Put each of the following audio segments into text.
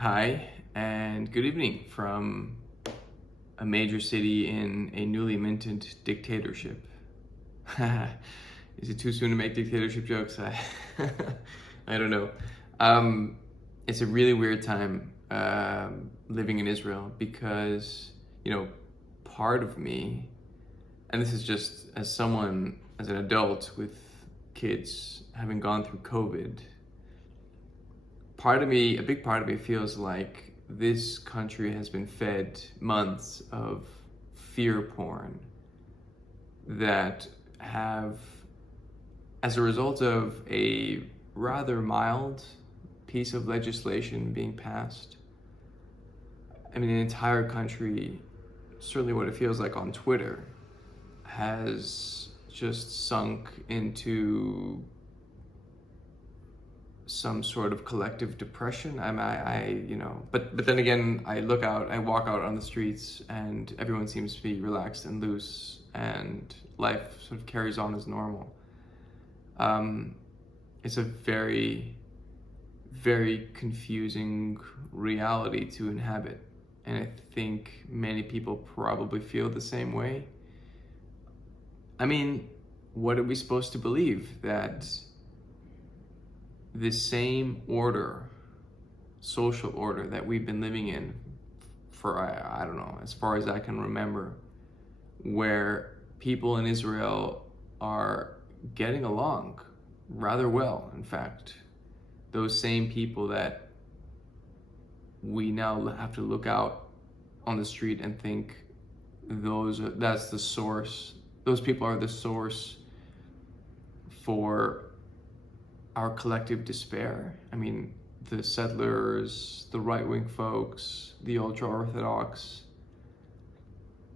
Hi, and good evening from a major city in a newly minted dictatorship. Is it too soon to make dictatorship jokes? I don't know. Um, it's a really weird time living in Israel because, part of me, and this is just as someone, as an adult with kids having gone through COVID, a big part of me feels like this country has been fed months of fear porn that have, as a result of a rather mild piece of legislation being passed, the entire country, certainly what it feels like on Twitter, has just sunk into some sort of collective depression. But then again, I walk out on the streets, and everyone seems to be relaxed and loose, and life sort of carries on as normal. It's a very, very confusing reality to inhabit, and I think many people probably feel the same way. What are we supposed to believe? That the same social order that we've been living in for, I don't know, as far as I can remember, where people in Israel are getting along rather well, in fact, those same people that we now have to look out on the street and think those people are the source for our collective despair. The settlers, the right-wing folks, the ultra-Orthodox,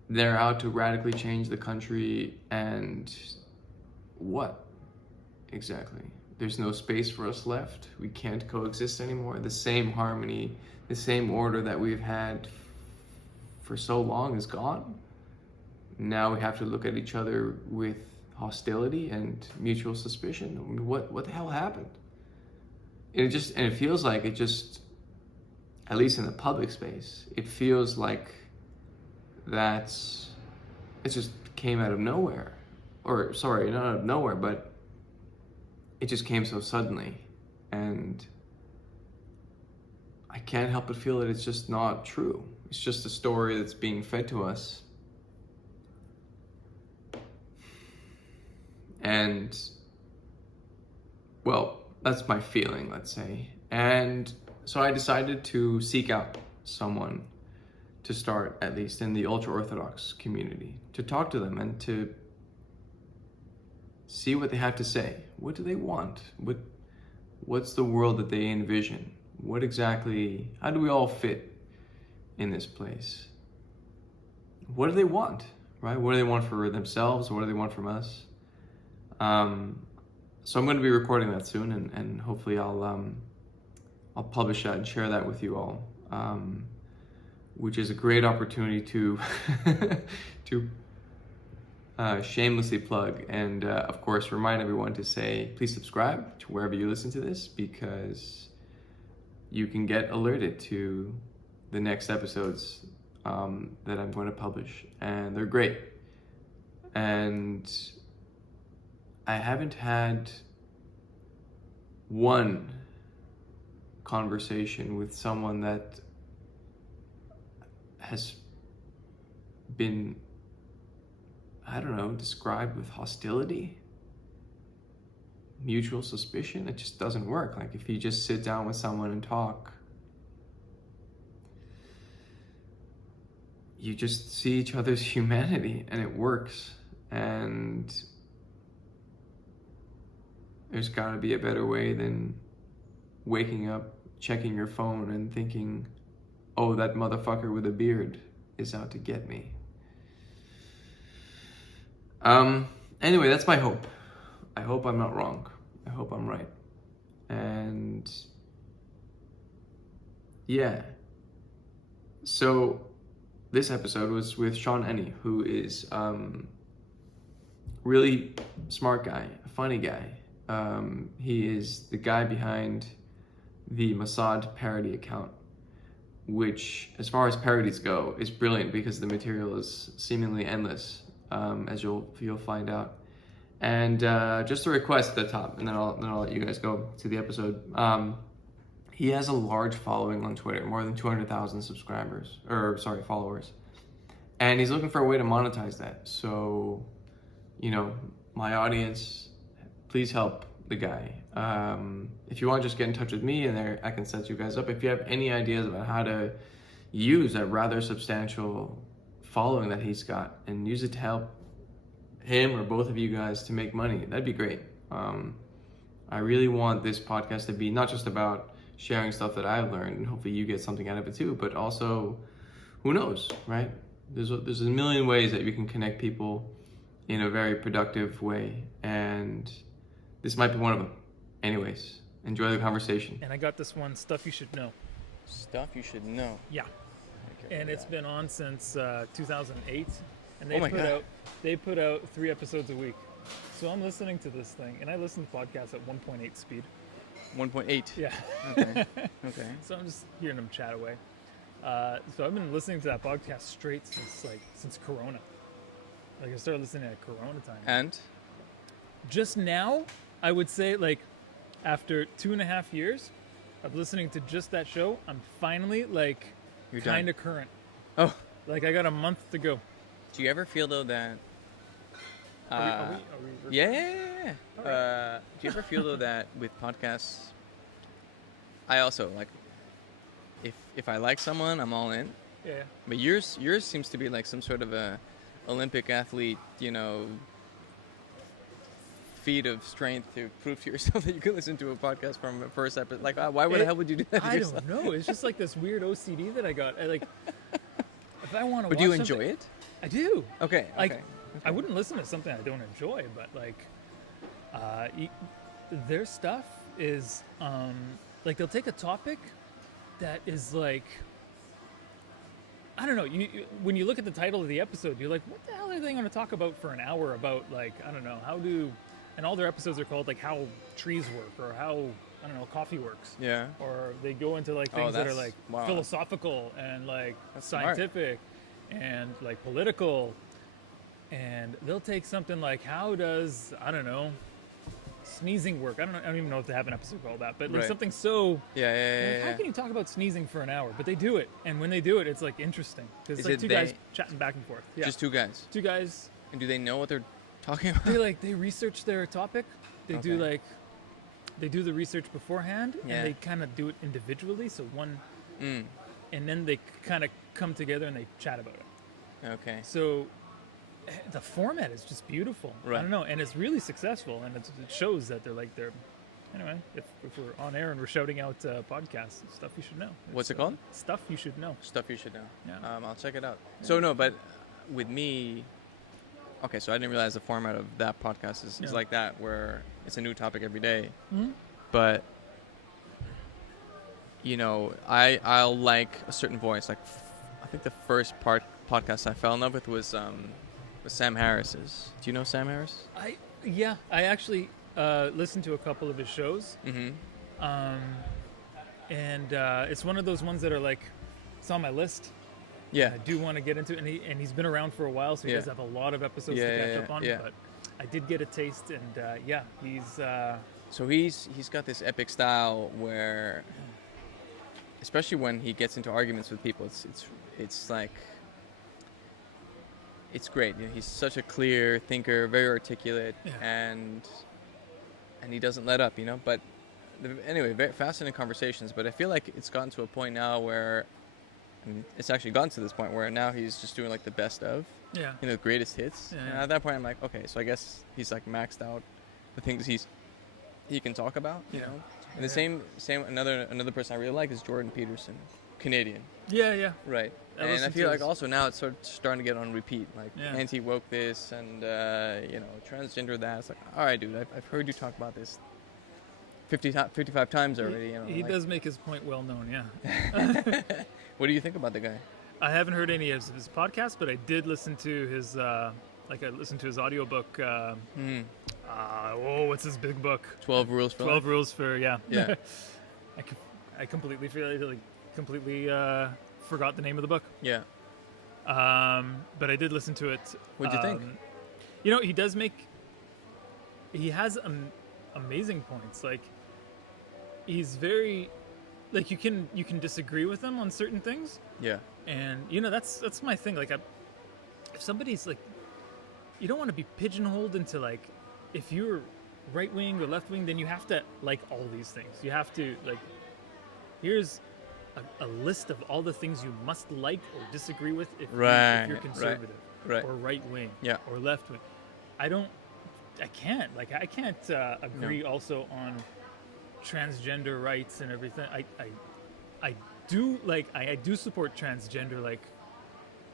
they're out to radically change the country, and what exactly? There's no space for us left. We can't coexist anymore. The same harmony, the same order that we've had for so long is gone. Now we have to look at each other with hostility and mutual suspicion. What the hell happened? And it feels like at least in the public space, it feels like it just came out of nowhere. Or sorry, not out of nowhere, but it just came so suddenly. And I can't help but feel that it's just not true. It's just a story that's being fed to us. And, well, that's my feeling, let's say. And so I decided to seek out someone to start, at least in the ultra-Orthodox community, to talk to them and to see what they have to say. What do they want? What's the world that they envision? How do we all fit in this place? What do they want, right? What do they want for themselves? What do they want from us? So I'm going to be recording that soon, and hopefully I'll publish that and share that with you all, which is a great opportunity to shamelessly plug and of course remind everyone to say please subscribe to wherever you listen to this, because you can get alerted to the next episodes that I'm going to publish, and they're great. And I haven't had one conversation with someone that has been, described with hostility, mutual suspicion. It just doesn't work. Like, if you just sit down with someone and talk, you just see each other's humanity, and it works. And there's got to be a better way than waking up, checking your phone, and thinking, oh, that motherfucker with a beard is out to get me. Anyway, that's my hope. I hope I'm not wrong. I hope I'm right. And yeah. So this episode was with Shawn, who is really smart guy, a funny guy. He is the guy behind the Mossad parody account, which, as far as parodies go, is brilliant because the material is seemingly endless, as you'll find out. And just a request at the top, and then I'll let you guys go to the episode. He has a large following on Twitter, more than 200,000 followers, and he's looking for a way to monetize that. So, my audience, please help the guy. If you want to just get in touch with me, and there I can set you guys up. If you have any ideas about how to use that rather substantial following that he's got and use it to help him or both of you guys to make money, that'd be great. I really want this podcast to be not just about sharing stuff that I've learned, and hopefully you get something out of it too, but also, who knows, right? There's a million ways that you can connect people in a very productive way, and this might be one of them. Anyways, enjoy the conversation. And I got this one, Stuff You Should Know. Stuff you should know. Yeah. Okay, And it's been on since 2008, and God. they put out 3 episodes a week. So I'm listening to this thing, and I listen to podcasts at 1.8 speed. 1.8. Yeah. Okay. Okay. So I'm just hearing them chat away. So I've been listening to that podcast straight since Corona. Like I started listening at Corona time. And Just now, I would say after 2.5 years of listening to just that show, I'm finally You're kind done. of current. Oh, I got a month to go. do you ever feel though that? Are we Yeah. All right. Do you ever feel though that with podcasts? I also if I like someone, I'm all in. Yeah. But yours seems to be like some sort of a Olympic athlete, feat of strength to prove to yourself that you can listen to a podcast from a first episode. Like, why the hell would you do that to I yourself? don't know. It's just like this weird OCD that I got. If I want to. But do you enjoy it? I do. Okay. Okay. I wouldn't listen to something I don't enjoy, but their stuff is they'll take a topic that is I don't know. When you look at the title of the episode, you're like, what the hell are they going to talk about for an hour about I don't know and all their episodes are called how trees work or how I don't know coffee works. Yeah. Or they go into things that are wow. philosophical and That's scientific and political, and they'll take something how does I don't know sneezing work. I don't even know if they have an episode called that, but Right. something so Yeah. how can you talk about sneezing for an hour? But they do it, and when they do it, it's interesting because Is it's it two guys chatting back and forth. Yeah, Just 2 guys. 2 guys. And do they know what they're talking about? They research their topic. They do they do the research beforehand, Yeah. and they kind of do it individually. So one, Mm. and then they kind of come together and they chat about it. Okay. So the format is just beautiful. Right. I don't know, and it's really successful, and it shows that they're. Anyway, if we're on air and we're shouting out podcasts, stuff you should know. What's it called? Stuff you should know. Stuff you should know. Yeah. I'll check it out. So no, but with me, okay, so I didn't realize the format of that podcast is like that, where it's a new topic every day. Mm-hmm. But I'll like a certain voice. I think the first podcast I fell in love with was Sam Harris's. Do you know Sam Harris? I actually listened to a couple of his shows. Mm-hmm. And it's one of those ones that are it's on my list. Yeah. I do want to get into it, and he's been around for a while, so he does have a lot of episodes to catch up on. Yeah. But I did get a taste, and he's. So he's got this epic style where, especially when he gets into arguments with people, it's great. He's such a clear thinker, very articulate, and he doesn't let up. But anyway, very fascinating conversations. But I feel like it's gotten to a point now where, it's actually gotten to this point where now he's just doing the best of, greatest hits. Yeah. And at that point, I'm like, okay, so I guess he's maxed out the things he can talk about. And the same another person I really like is Jordan Peterson, Canadian. Yeah. Right. I And I listen feel to like his- also now it's sort of starting to get on repeat, Yeah. anti-woke this and transgender that. It's all right, dude, I've heard you talk about this 55 times already. He does make his point well known. Yeah. What do you think about the guy? I haven't heard any of his podcasts, but I did listen to his I listened to his audiobook. What's his big book? 12 Rules for 12 Life? Rules for Yeah. I completely feel completely forgot the name of the book. Yeah. But I did listen to it. What'd you think? You know, he has amazing points. Like, he's very, like, you can disagree with him on certain things. Yeah. And you know, that's my thing. Like, if somebody's like, you don't want to be pigeonholed into like, if you're right wing or left wing, then you have to like all these things. You have to like, here's a list of all the things you must like or disagree with if you're conservative or right wing or left wing. I can't agree also on transgender rights and everything. I do support transgender like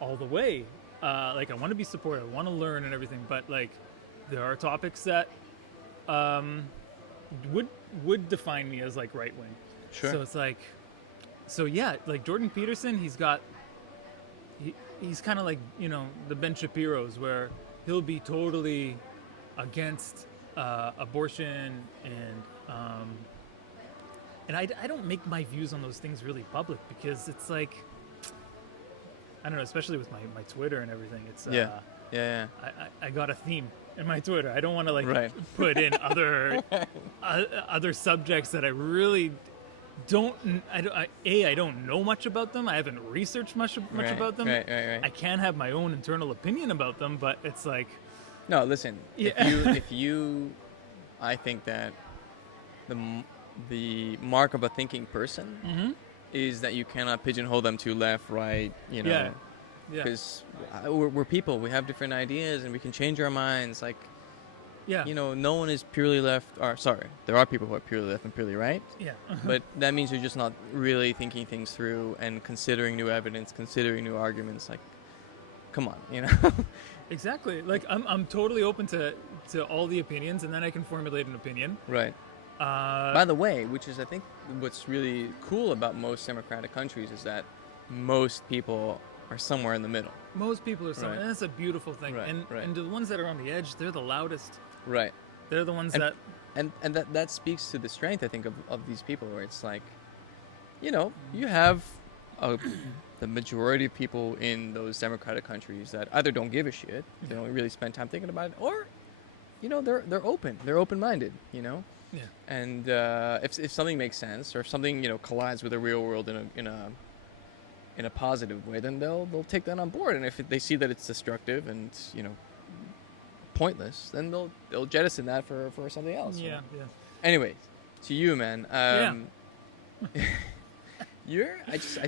all the way. Like, I want to be supportive, I want to learn and everything, but like there are topics that would define me as like right wing. Sure. So it's like, like Jordan Peterson, he's kind of like, you know, the Ben Shapiro's, where he'll be totally against abortion and I don't make my views on those things really public, because it's like, I don't know, especially with my Twitter and everything. It's I got a theme in my Twitter. I don't want to like put in other subjects that I really don't. I don't know much about them. I haven't researched much about them. Right. I can have my own internal opinion about them, but it's like, no, listen. If you, I think that the mark of a thinking person is that you cannot pigeonhole them to left, right, you know. Because we're people. We have different ideas, and we can change our minds. Like, you know, no one is purely left. Or sorry, there are people who are purely left and purely right. Yeah. But that means you're just not really thinking things through and considering new evidence, considering new arguments. Like, come on, you know. Exactly. Like, I'm totally open to all the opinions, and then I can formulate an opinion. Right. By the way, which is, I think, what's really cool about most democratic countries is that most people are somewhere in the middle. Most people are somewhere, and that's a beautiful thing. And the ones that are on the edge, they're the loudest. Right. They're the ones and that speaks to the strength, I think, of these people, where it's like, you know, you have the majority of people in those democratic countries that either don't give a shit, they don't really spend time thinking about it, or, you know, they're open-minded, you know. Yeah. And if something makes sense, or if something, you know, collides with the real world in a positive way, then they'll take that on board. And if they see that it's destructive and, you know, pointless, then they'll jettison that for something else. Yeah. Right? Yeah. Anyway, to you, man. I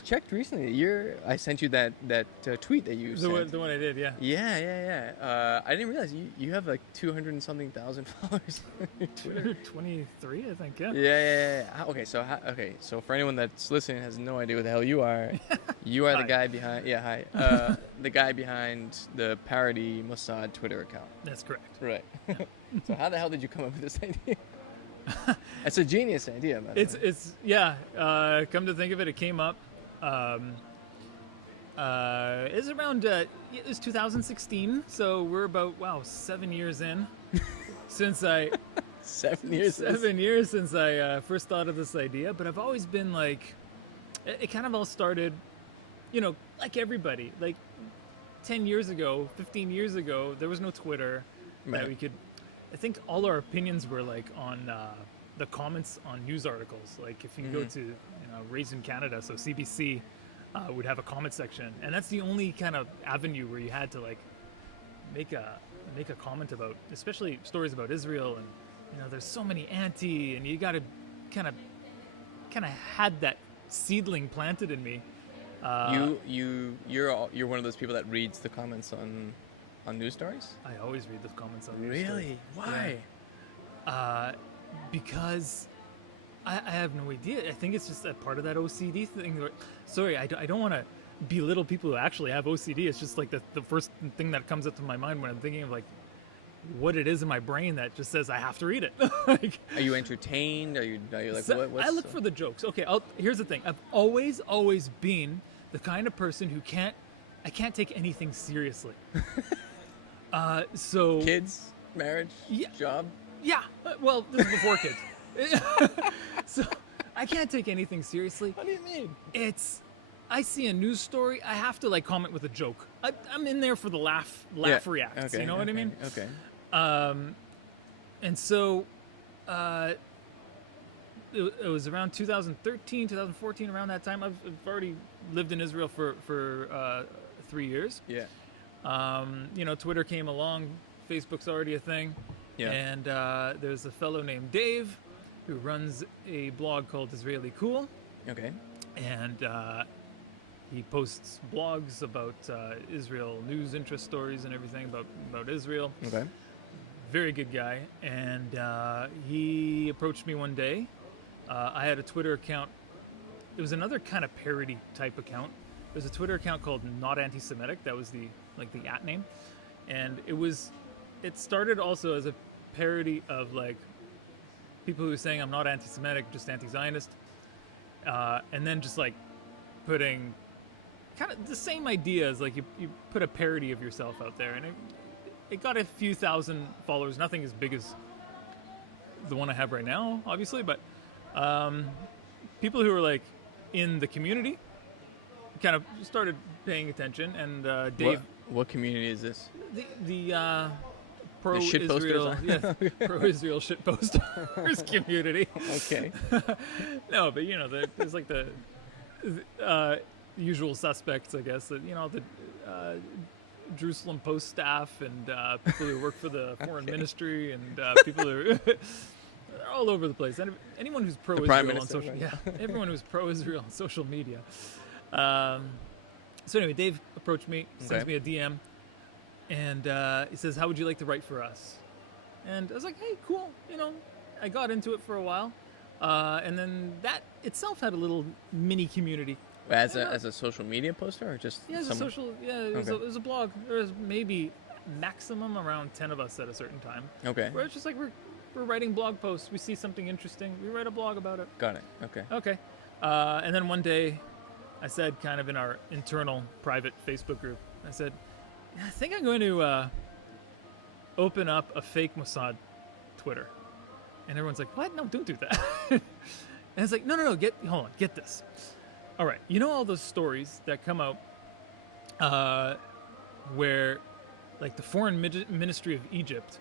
checked recently. I sent you that tweet that you sent. The one I did, yeah. Yeah. I didn't realize you have like 200 and something thousand followers on your Twitter. 23, I think. Yeah. Yeah. Okay, so for anyone that's listening and has no idea what the hell you are, you are the guy behind. Yeah, hi. The guy behind the Parody Mossad Twitter account. That's correct. Right. So how the hell did you come up with this idea? It's a genius idea, man. It's come to think of it, it came up. It's around it was 2016, so we're about 7 years in since I 7 years. 7 years since I first thought of this idea. But I've always been like, it kind of all started, you know, like everybody, like 10 years ago, 15 years ago, there was no Twitter that we could. I think all our opinions were like on the comments on news articles. Like, if you go to, you know, Raised in Canada, so CBC would have a comment section, and that's the only kind of avenue where you had to like make a comment about, especially stories about Israel. And, you know, there's so many and you got to kind of had that seedling planted in me. You're one of those people that reads the comments on news stories? I always read the comments on news stories. Really? Why? Yeah. Because I have no idea. I think it's just a part of that OCD thing. Sorry, I don't want to belittle people who actually have OCD. It's just like the first thing that comes up to my mind when I'm thinking of like what it is in my brain that just says I have to read it. Like, are you entertained? Are you like, so what's I look for the jokes. Okay, here's the thing. I've always been the kind of person who I can't take anything seriously. So kids, marriage, job. Yeah. Well, this is before kids. So I can't take anything seriously. What do you mean? I see a news story, I have to like comment with a joke. I'm in there for the laugh reacts. Okay, You know what I mean? Okay. And so, it was around 2013, 2014, around that time. I've already lived in Israel for 3 years. Yeah. You know, Twitter came along, Facebook's already a thing. Yeah. And there's a fellow named Dave who runs a blog called Israeli Cool. Okay. And he posts blogs about Israel news, interest stories, and everything about Israel. Okay. Very good guy. And he approached me one day. I had a Twitter account. It was another kind of parody type account. There's a Twitter account called Not Anti-Semitic. That was the @ name. And it started also as a parody of like people who were saying I'm not anti-Semitic, just anti-Zionist. And then just like putting kind of the same ideas, like you put a parody of yourself out there, and it got a few thousand followers. Nothing as big as the one I have right now, obviously, but people who were like in the community kind of started paying attention. And Dave, what community is this? the pro-Israel, shitposters? yes, pro-Israel shitposters community. Okay. No, but you know, there's like the usual suspects, I guess. That you know, the Jerusalem Post staff and people who work for the foreign ministry and people who are they're all over the place. And anyone who's pro-Israel on social, everyone who's pro-Israel on social media. So anyway, Dave approached me, sends me a DM. And he says, "How would you like to write for us?" And I was like, "Hey, cool." You know, I got into it for a while, and then that itself had a little mini community. As a social media poster, or just It was a blog. There was maybe maximum around 10 of us at a certain time. Okay. Where it's just like we're writing blog posts. We see something interesting, we write a blog about it. Got it. Okay. Okay. And then one day, I said, kind of in our internal private Facebook group, I said, I think I'm going to open up a fake Mossad Twitter. And everyone's like, what? No, don't do that. And it's like, no, hold on, get this. All right, you know all those stories that come out where, like, the foreign ministry of Egypt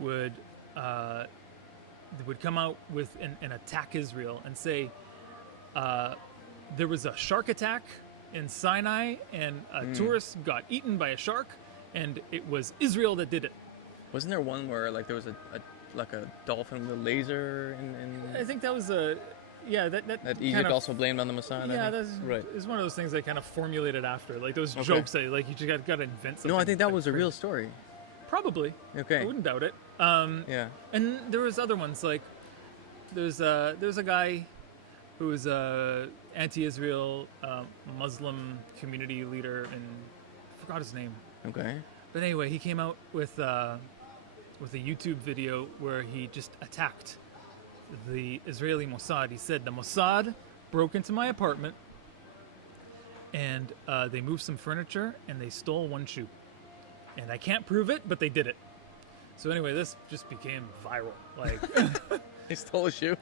would come out with and attack Israel and say there was a shark attack in Sinai, and a tourist got eaten by a shark, and it was Israel that did it. Wasn't there one where like there was a dolphin with a laser and I think that was that Egypt kind of, also blamed on the Mossad? Yeah, that's right. It's one of those things they kind of formulated after, like those jokes that like you just got to invent something. No, I think that was a real story. Probably. Okay. I wouldn't doubt it. Yeah. And there was other ones, like there's a guy who was a anti-Israel Muslim community leader, and I forgot his name. Okay. But anyway, he came out with a YouTube video where he just attacked the Israeli Mossad. He said the Mossad broke into my apartment, and they moved some furniture, and they stole one shoe. And I can't prove it, but they did it. So anyway, this just became viral. Like, They stole a shoe?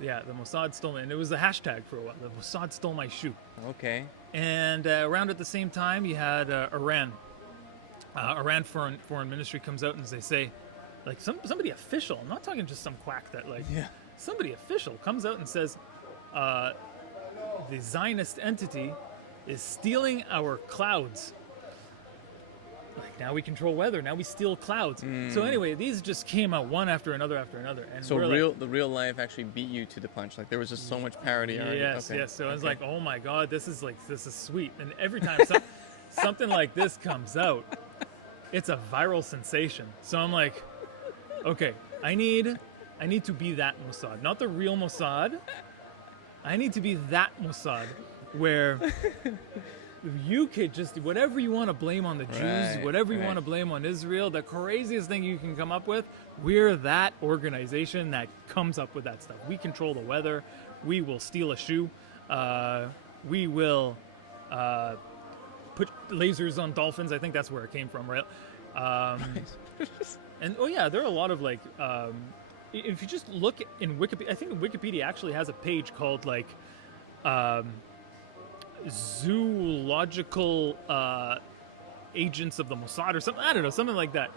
yeah, the Mossad stole it, and it was a hashtag for a while. The Mossad stole my shoe. Okay. And around at the same time, you had Iran. Iran foreign ministry comes out and they say, like, somebody official. I'm not talking just some quack that like. Yeah. Somebody official comes out and says, the Zionist entity is stealing our clouds. Like, now we control weather. Now we steal clouds. So anyway, these just came out one after another after another. And So we're the real life actually beat you to the punch. Like there was just so much parody already. Yes, Okay. yes. So I was like, oh my God, this is sweet. And every time something like this comes out, it's a viral sensation. So I'm like, okay, I need to be that Mossad, not the real Mossad. I need to be that Mossad where you could just, whatever you want to blame on the Jews, whatever you want to blame on Israel, the craziest thing you can come up with, we're that organization that comes up with that stuff. We control the weather. We will steal a shoe. We will put lasers on dolphins. I think that's where it came from, right? And oh yeah, there are a lot of like if you just look in Wikipedia, I think Wikipedia actually has a page called like um, zoological agents of the Mossad or something. I don't know, something like that.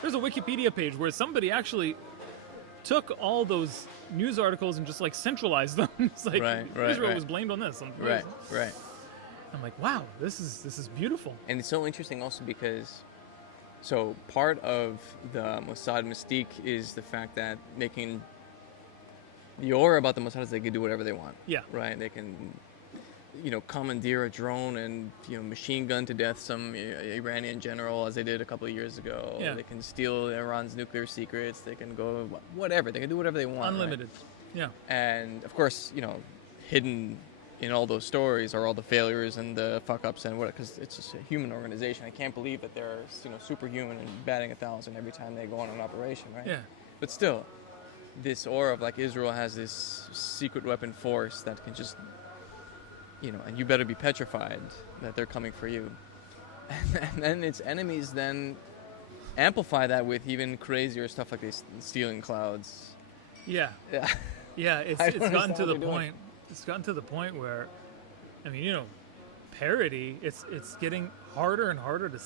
There's a Wikipedia page where somebody actually took all those news articles and just like centralized them. It's like Israel was blamed on this. Right. I'm like, wow, this is beautiful. And it's so interesting also because, so part of the Mossad mystique is the fact that making the aura about the Mossad is they can do whatever they want. Yeah. Right. They can, commandeer a drone and machine gun to death some Iranian general as they did a couple of years ago. Yeah. They can steal Iran's nuclear secrets. They can go whatever. They can do whatever they want. Unlimited. Right? Yeah. And of course, hidden in all those stories are all the failures and the fuck ups and what, because it's just a human organization. I can't believe that they're superhuman and batting 1,000 every time they go on an operation, right? Yeah. But still, this aura of like Israel has this secret weapon force that can just, and you better be petrified that they're coming for you. And then its enemies then amplify that with even crazier stuff like this, stealing clouds. Yeah. Yeah. Yeah. It's gotten to the point. It's gotten to the point where, I mean, parody. It's getting harder and harder to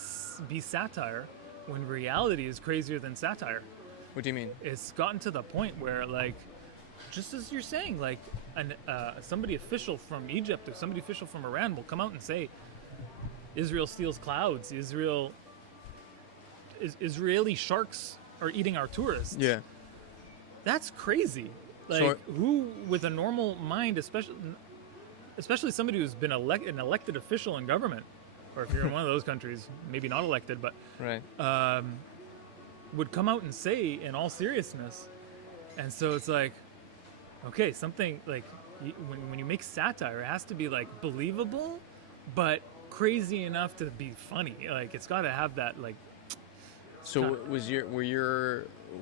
be satire, when reality is crazier than satire. What do you mean? It's gotten to the point where, like, just as you're saying, like, somebody official from Egypt or somebody official from Iran will come out and say, Israel steals clouds. Israeli sharks are eating our tourists. Yeah. That's crazy. Like, who with a normal mind, especially somebody who's been an elected official in government, or if you're in one of those countries, maybe not elected, but right, would come out and say in all seriousness. And so it's like, okay, something like when you make satire, it has to be like believable, but crazy enough to be funny. Like, it's got to have that like. So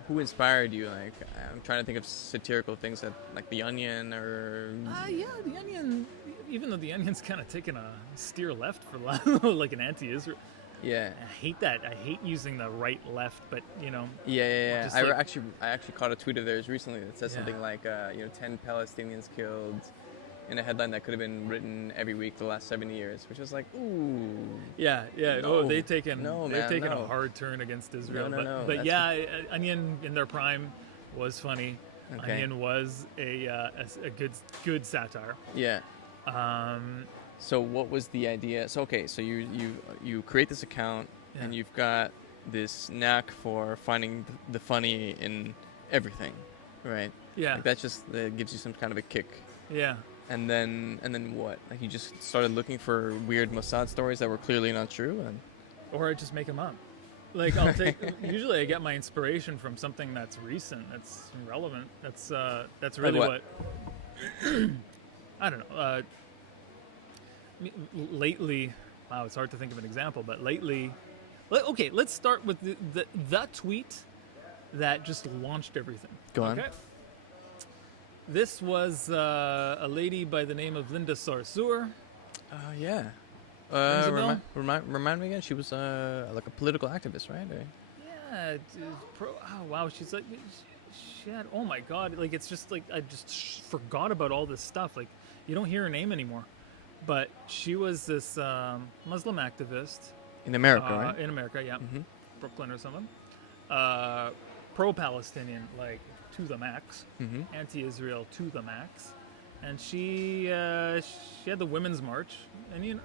who inspired you? Like, I'm trying to think of satirical things that, like The Onion or. Yeah, The Onion. Even though The Onion's kind of taken a steer left for like an anti-Israel. Yeah. I hate that. I hate using the right left, but Yeah. I like, actually caught a tweet of theirs recently that says something like 10 Palestinians killed, in a headline that could have been written every week the last 70 years, which was like, ooh. Yeah. No, they've taken no. a hard turn against Israel. No. But yeah, Onion in their prime was funny. Okay. Onion was a good satire. Yeah. So what was the idea? So okay, so you create this account, and you've got this knack for finding the funny in everything, right? Yeah. Like that just gives you some kind of a kick. Yeah. And then what? Like you just started looking for weird Mossad stories that were clearly not true, or I just make them up. Like I'll take. Usually, I get my inspiration from something that's recent, that's relevant. That's really like what? I don't know. Lately, wow, it's hard to think of an example, but lately, okay, let's start with the tweet that just launched everything. Go on. Okay? This was a lady by the name of Linda Sarsour. Yeah. Rings a bell? Remind me again. She was like a political activist, right? Yeah. Oh wow, she's like, she had. Oh my God, like it's just like I just forgot about all this stuff. Like you don't hear her name anymore, but she was this Muslim activist in America, right? In America, yeah, Mm-hmm. Brooklyn or something. Pro-Palestinian, like to the max. Mm-hmm. Anti-Israel to the max, and she had the Women's March, and you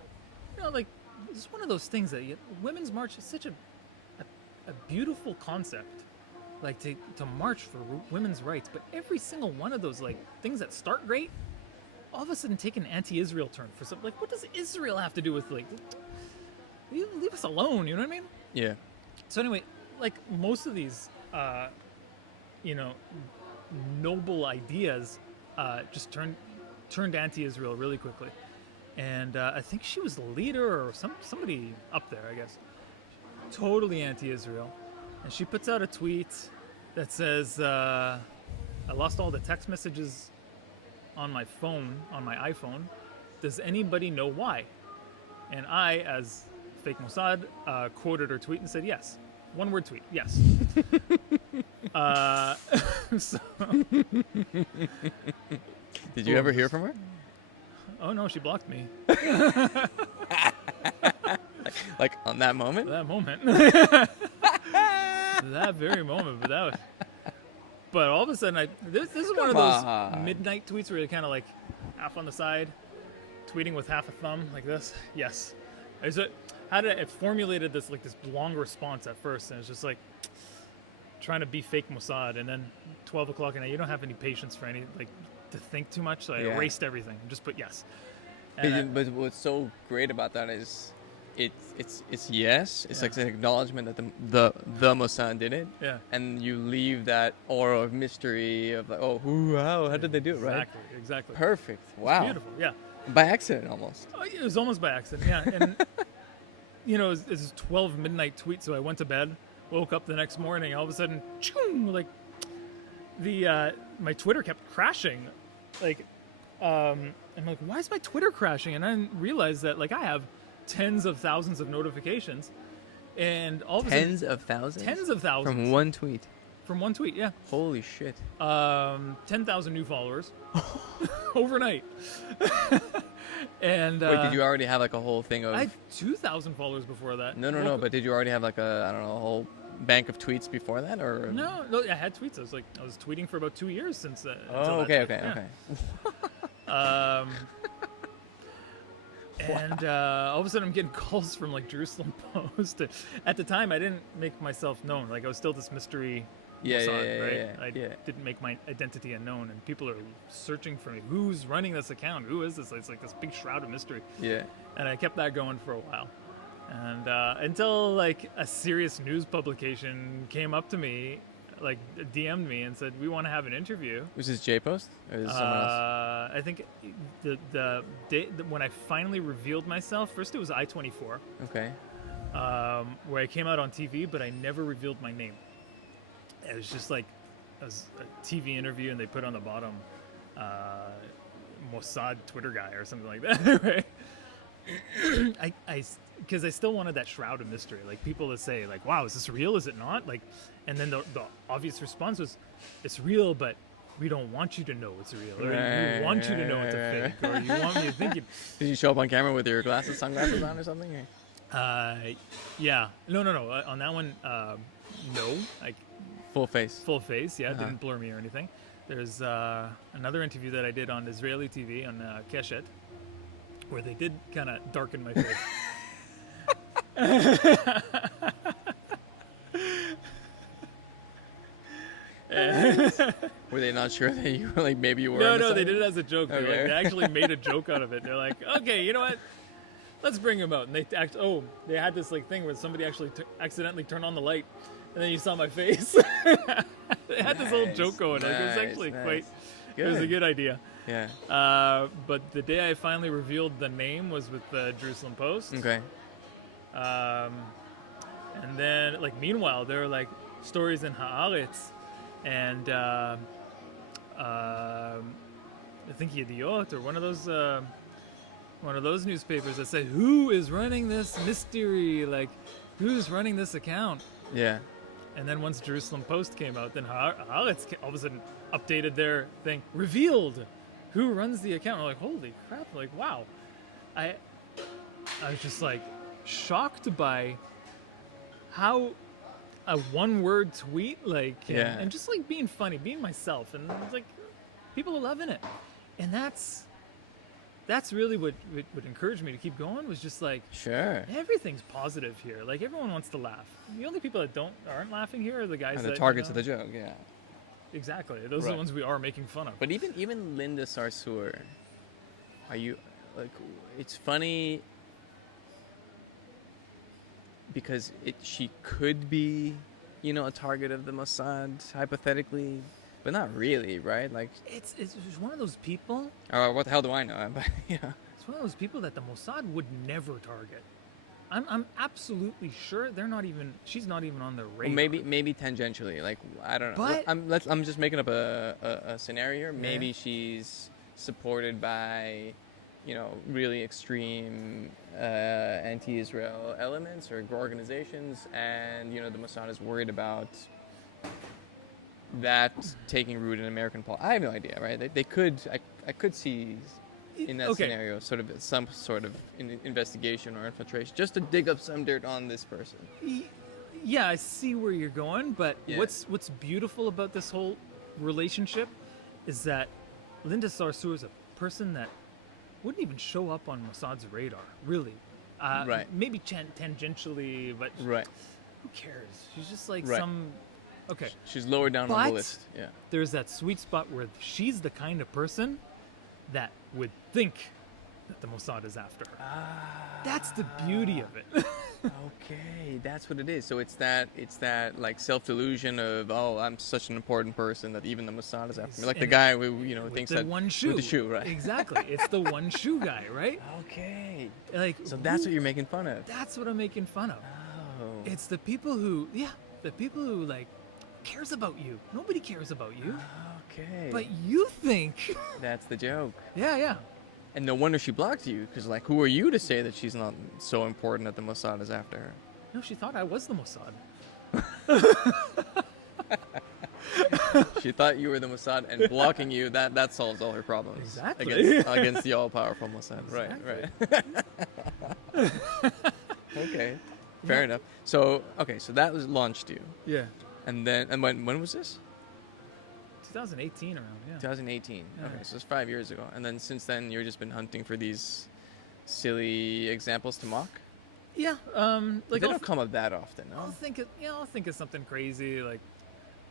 know, like it's one of those things that Women's March is such a beautiful concept, like to march for women's rights, but every single one of those like things that start great, all of a sudden take an anti-Israel turn for something. Like, what does Israel have to do with like? Leave us alone, you know what I mean? Yeah. So anyway, like most of these, noble ideas just turned anti-Israel really quickly, and I think she was the leader or somebody up there, I guess, totally anti-Israel, and she puts out a tweet that says, "I lost all the text messages on my phone, on my iPhone. Does anybody know why?" And I, as fake Mossad, quoted her tweet and said yes. One word tweet. Yes. So, Did you ever hear from her? oh no, she blocked me. Like on that moment? That moment. That very moment, but all of a sudden, this is one of those midnight tweets where you're kind of like half on the side, tweeting with half a thumb like this. Yes, it formulated this long response at first, and it's just like trying to be fake Mossad, and then 12 o'clock at night, you don't have any patience for to think too much, so I erased everything and just put yes. But what's so great about that is it's yes. It's like an acknowledgement that the Mossad did it. Yeah. And you leave that aura of mystery of like, oh, how did they do it, right? Exactly. Perfect. Wow. Beautiful. Yeah. By accident, almost. Oh, it was almost by accident. Yeah. And it was 12 midnight tweet, so I went to bed, woke up the next morning, all of a sudden, like my Twitter kept crashing, I'm like, why is my Twitter crashing? And I realized that I have tens of thousands of notifications, and all of a sudden, Tens of thousands from one tweet. From one tweet, yeah. Holy shit. 10,000 new followers overnight. And wait, did you already have a whole thing of? I had 2,000 followers before that. No. But did you already have a whole bank of tweets before that, or? No, I had tweets. I was tweeting for about 2 years since. Okay. And all of a sudden, I'm getting calls from Jerusalem Post. At the time, I didn't make myself known. I was still this mystery. Mossad, right? I didn't make my identity unknown, and people are searching for me. Who's running this account? Who is this? It's like this big shroud of mystery. Yeah. And I kept that going for a while, and until a serious news publication came up to me, DM'd me and said, we want to have an interview. Was this J-Post or is this someone else? I think the day when I finally revealed myself, first it was I-24. Okay. Where I came out on TV, but I never revealed my name. It was just it was a TV interview, and they put on the bottom Mossad Twitter guy or something like that. Right? Because I still wanted that shroud of mystery, people to say wow, is this real, is it not, and then the obvious response was, it's real, but we don't want you to know it's real, or we want you to know it's a fake, or you want me to think it. Did you show up on camera with your sunglasses on or something? Yeah, no, on that one, no, full face, yeah. Didn't blur me or anything. There's another interview that I did on Israeli TV on Keshet, where they did kind of darken my face. Were they not sure that you were maybe you were? No, they did it as a joke. Okay. They actually made a joke out of it. They're like, okay, you know what? Let's bring him out. And they had this thing where somebody actually accidentally turned on the light, and then you saw my face. They had this old joke going. It was actually quite. Good. It was a good idea. Yeah. But the day I finally revealed the name was with the Jerusalem Post. Okay. And then, meanwhile, there were stories in Haaretz, and I think Yediot, or one of those newspapers that said, who is running this mystery? Who's running this account? Yeah. And then once Jerusalem Post came out, then Haaretz all of a sudden updated their thing, revealed who runs the account. I'm like, holy crap! Wow. I was just shocked by how a one-word tweet, and just being funny, being myself, and it's people are loving it, and that's really what encouraged me to keep going. Was just sure, everything's positive here. Everyone wants to laugh. The only people that aren't laughing here are the guys and that the targets of the joke. Yeah, exactly. Those are the ones we are making fun of. But even Linda Sarsour, are you it's funny because she could be, a target of the Mossad hypothetically, but not really, right? It's one of those people. What the hell do I know? But yeah, it's one of those people that the Mossad would never target. I'm absolutely sure they're not even. She's not even on their radar. Well, maybe tangentially. I don't know. But I'm just making up a scenario here. Maybe she's supported by really extreme anti-Israel elements or organizations, and the Mossad is worried about that taking root in American politics. I have no idea, right? They could, I could see in that Okay. scenario sort of some sort of investigation or infiltration just to dig up some dirt on this person. Yeah, I see where you're going, but Yeah. what's beautiful about this whole relationship is that Linda Sarsour is a person that wouldn't even show up on Mossad's radar, really. Right. Maybe tangentially, but Right. who cares? She's just like Right. some. Okay. She's lower down on the But- list. Yeah. There's that sweet spot where she's the kind of person that would think that the Mossad is after her. That's the beauty of it. Okay, that's what it is. So it's that like self-delusion of, oh, I'm such an important person that even the Mossad is after me. Like the And guy who with thinks the that one shoe. with the shoe, right? Exactly. It's the one shoe guy, right? Okay. Like So that's who- what you're making fun of. That's what I'm making fun of. Oh. It's the people who, like, cares about you. Nobody cares about you, Okay. but you think, That's the joke. yeah. And no wonder she blocked you, because like, who are you to say that she's not so important that the Mossad is after her? No, she thought I was the Mossad. She thought you were the Mossad, and blocking you, that solves all her problems. Exactly. Against the all-powerful Mossad. Right. Okay. Fair enough. So that was launched you, Yeah. and when was this? 2018 around, yeah. 2018. Yeah. Okay, so it's 5 years ago, and then since then you've just been hunting for these silly examples to mock. Yeah. Like They I'll, don't come up that often, no? I'll think of something crazy like,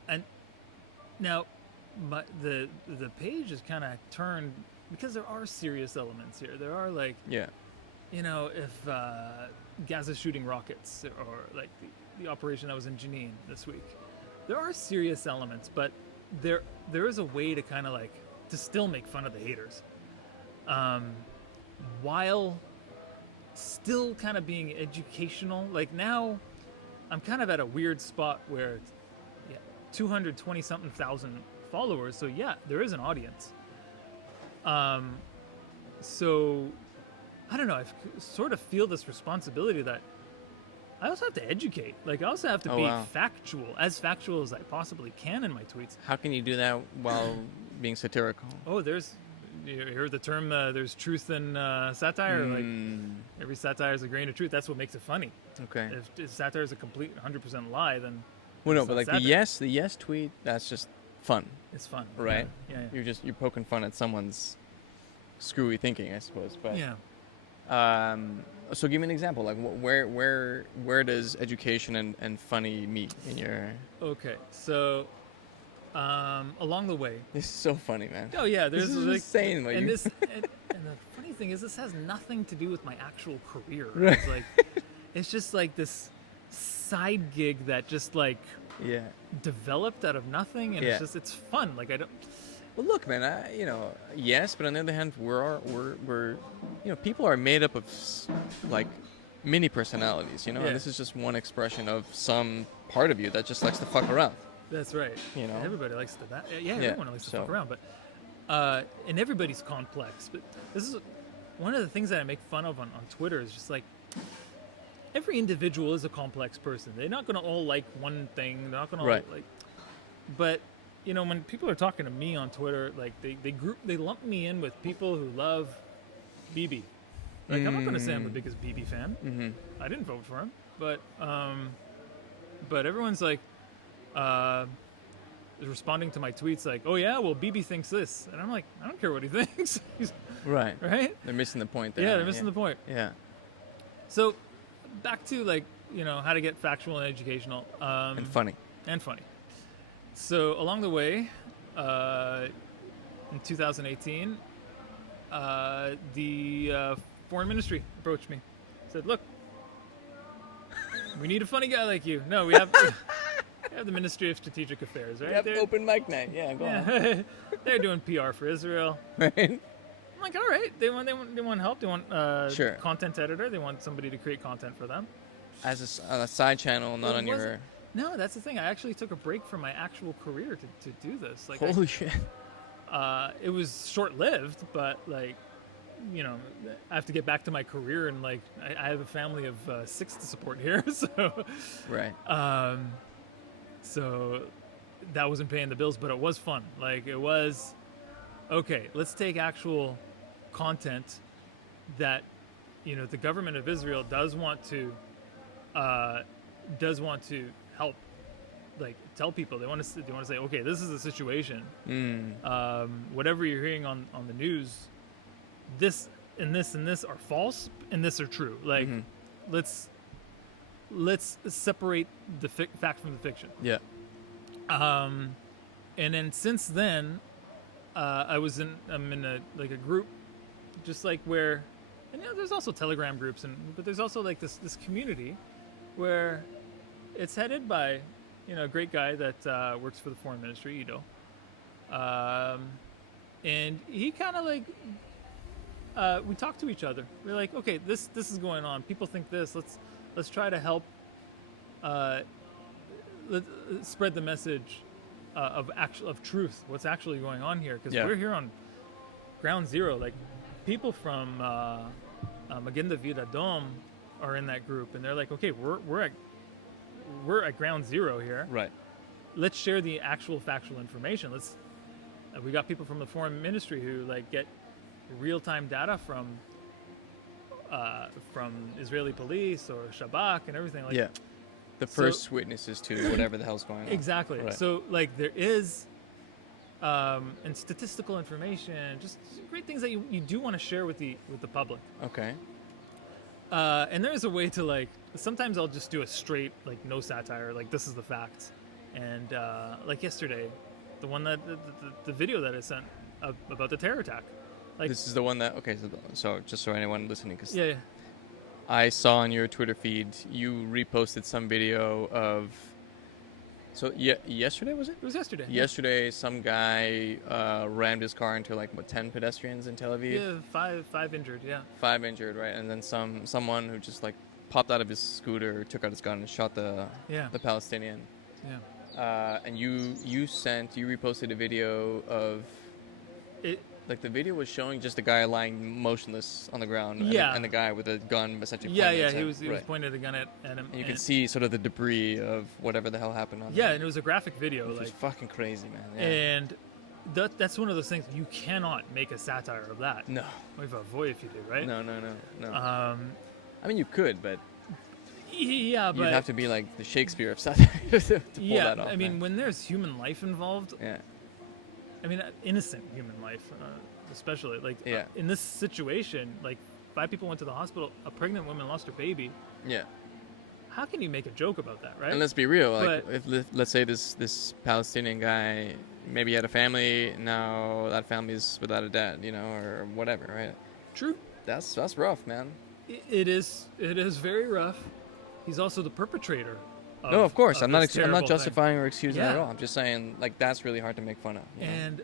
and now, but the page is kind of turned because there are serious elements here. There are like, Yeah. if Gaza's shooting rockets or like the operation that was in Jenin this week, there are serious elements, but there is a way to kind of like to still make fun of the haters, while still kind of being educational. Like now, I'm kind of at a weird spot where, 220 something thousand followers. So yeah, there is an audience. So I don't know. I sort of feel this responsibility that I also have to educate. Like I also have to Oh, be wow. as factual as I possibly can in my tweets. How can you do that while being satirical? Oh, you heard the term, there's truth in satire. Like every satire is a grain of truth. That's what makes it funny. Okay. If satire is a complete 100% lie, then Well, no, it's but not like satire. the yes tweet, that's just fun, It's fun. right? Yeah. You're poking fun at someone's screwy thinking, I suppose. But Yeah. so give me an example. Like where does education and funny meet in your? Okay. So, along the way. This is so funny, man. Oh yeah, This there's is like, insane what and you- this and the funny thing is this has nothing to do with my actual career. Right. It's like it's just like this side gig that just like Yeah. developed out of nothing, and Yeah. it's fun. Like I don't. Well, look, man. Yes, but on the other hand, we're people are made up of like mini personalities, Yeah. and this is just one expression of some part of you that just likes to fuck around. That's right. You know? Everybody likes to that. Yeah, Yeah, everyone likes to so- fuck around, but and everybody's complex. But this is one of the things that I make fun of on Twitter is just like every individual is a complex person. They're not gonna all like one thing. They're not gonna Right. all like. But when people are talking to me on Twitter, like they lump me in with people who love BB. Like I'm not gonna say I'm the biggest BB fan. Mm-hmm. I didn't vote for him, but everyone's like responding to my tweets like, "Oh yeah, well BB thinks this," and I'm like, I don't care what he thinks, Right. right? They're missing the point there. Yeah, they're missing the point. Yeah. So back to like how to get factual and educational And funny. and funny. So along the way, in 2018, the foreign ministry approached me, said, "Look, we need a funny guy like you." No, we have the Ministry of Strategic Affairs, right? Yep. They're- Open mic night. Yeah. Go on. yeah. They're doing PR for Israel. Right. I'm like, all right, they want help. They want Sure. content editor. They want somebody to create content for them. As on a side channel, not Well, on it your. wasn't- No, that's the thing. I actually took a break from my actual career to do this. Like, Holy shit. it was short-lived, but like, you know, I have to get back to my career, and like I have a family of 6 to support here, so Right. so that wasn't paying the bills, but it was fun. Like it was okay. Let's take actual content that the government of Israel does want to help, like tell people. They want to say, okay, this is the situation. Whatever you're hearing on the news, this and this and this are false, and this are true. Like let's separate the fact from the fiction. Yeah. And then since then, I'm in a group, just like where, and there's also Telegram groups, but there's also like this community where it's headed by a great guy that works for the foreign ministry, Ido, and he kind of like we talk to each other. We're like, okay, this is going on. People think this. Let's try to help spread the message of truth. What's actually going on here? Because we're here on ground zero. Like people from Magen David Adom are in that group, and they're like, okay, we're at ground zero here. Right. Let's share the actual factual information. We got people from the foreign ministry who like get real-time data from Israeli police or Shabak and everything. Like, yeah. The first witnesses to whatever the hell's going on. Exactly. Right. So like there is and statistical information, just great things that you do want to share with the public. Okay. And there's a way to like, sometimes I'll just do a straight, like no satire, like this is the facts. And like yesterday, the one that, the video that I sent about the terror attack. Like, this is the one that, okay, so just so anyone listening, because yeah. I saw on your Twitter feed, you reposted some video of, so yesterday was it? It was yesterday. Yesterday, some guy rammed his car into like, 10 pedestrians in Tel Aviv? Yeah, five injured, yeah. 5 injured, right? And then someone who just like popped out of his scooter, took out his gun and shot the Palestinian. Yeah. And you reposted a video of it. Like the video was showing just a guy lying motionless on the ground, and the guy with a gun essentially. He was pointing the gun at him, and you could see sort of the debris of whatever the hell happened on. Yeah, and it was a graphic video, which was fucking crazy, man. Yeah. And that's one of those things you cannot make a satire of that. No. Or avoid if you do, right? No. I mean, you could, but yeah, but you'd have to be like the Shakespeare of satire to pull that off. I mean, when there's human life involved. Yeah. I mean, innocent human life, especially. Like, in this situation, like, 5 people went to the hospital. A pregnant woman lost her baby. Yeah. How can you make a joke about that, right? And let's be real. Like, if let's say this Palestinian guy maybe had a family, now that family's without a dad, or whatever, right? True. That's rough, man. It is very rough. He's also the perpetrator. No, of course. I'm not justifying or excusing it at all. I'm just saying, like, that's really hard to make fun of. And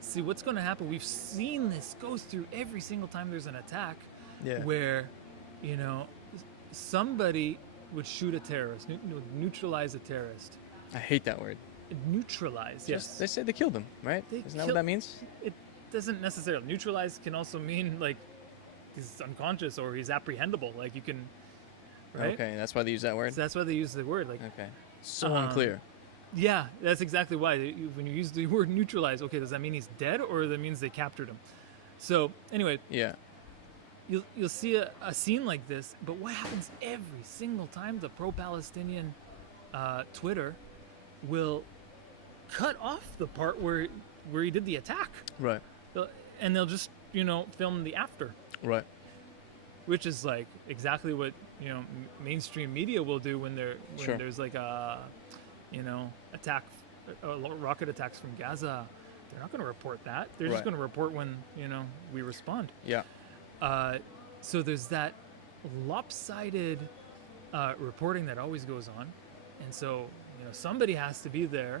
see, what's going to happen? We've seen this goes through every single time there's an attack, where, somebody would shoot a terrorist, neutralize a terrorist. I hate that word. Neutralize. Yes. They say they killed him, right? Isn't that what that means? It doesn't necessarily. Neutralize can also mean like he's unconscious or he's apprehendable. Like you can. Right? Okay, that's why they use that word? So that's why they use the word. Like, okay. So unclear. Yeah, that's exactly why. When you use the word neutralize, okay, does that mean he's dead or that means they captured him? So, anyway. Yeah. You'll see a scene like this, but what happens every single time the pro-Palestinian Twitter will cut off the part where he did the attack. Right. And they'll just, film the after. Right. Which is like exactly what mainstream media will do when there's like a attack, rocket attacks from Gaza. They're not going to report that. They're just going to report when we respond. Yeah. So there's that lopsided reporting that always goes on, and so somebody has to be there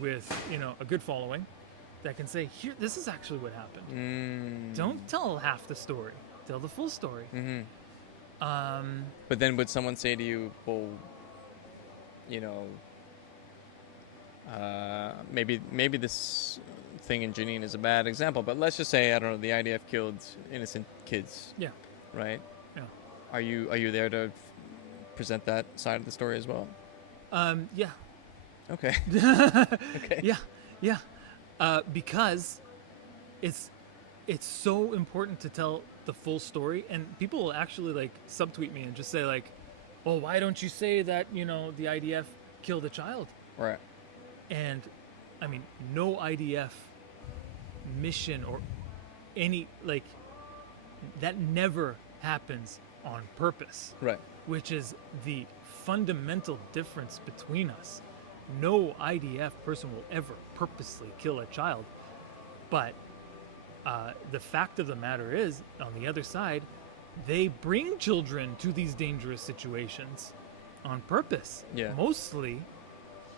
with a good following that can say, here, this is actually what happened. Don't tell half the story. Tell the full story. Mm-hmm. But then would someone say to you, well, maybe this thing in Janine is a bad example, but let's just say, I don't know, the IDF killed innocent kids. Yeah. Right? Yeah. Are you there to present that side of the story as well? Yeah. Okay. Okay. Yeah. Because it's so important to tell the full story, and people will actually like subtweet me and just say like, "Oh, why don't you say that the IDF killed a child?" Right. And I mean, no IDF mission or any like that never happens on purpose. Right. Which is the fundamental difference between us. No IDF person will ever purposely kill a child, but the fact of the matter is, on the other side, they bring children to these dangerous situations on purpose. Yeah. Mostly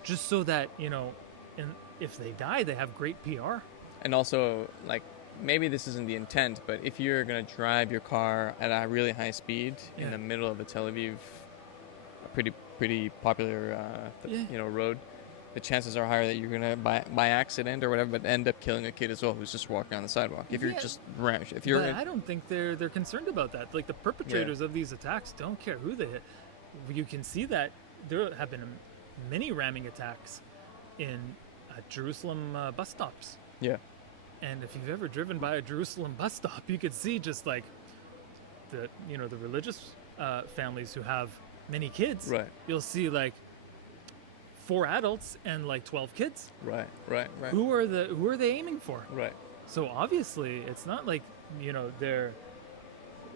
just so that, and if they die, they have great PR. And also, like, maybe this isn't the intent, but if you're going to drive your car at a really high speed in the middle of a Tel Aviv, a pretty popular, road, the chances are higher that you're going to, by accident or whatever, but end up killing a kid as well who's just walking on the sidewalk. If you're just rash. If you're... But I don't think they're concerned about that. Like, the perpetrators of these attacks don't care who they hit. You can see that there have been many ramming attacks in Jerusalem bus stops. Yeah. And if you've ever driven by a Jerusalem bus stop, you could see just like the religious families who have many kids. Right. You'll see like 4 adults and like 12 kids. Right. Who are they aiming for? Right. So obviously, it's not like they're,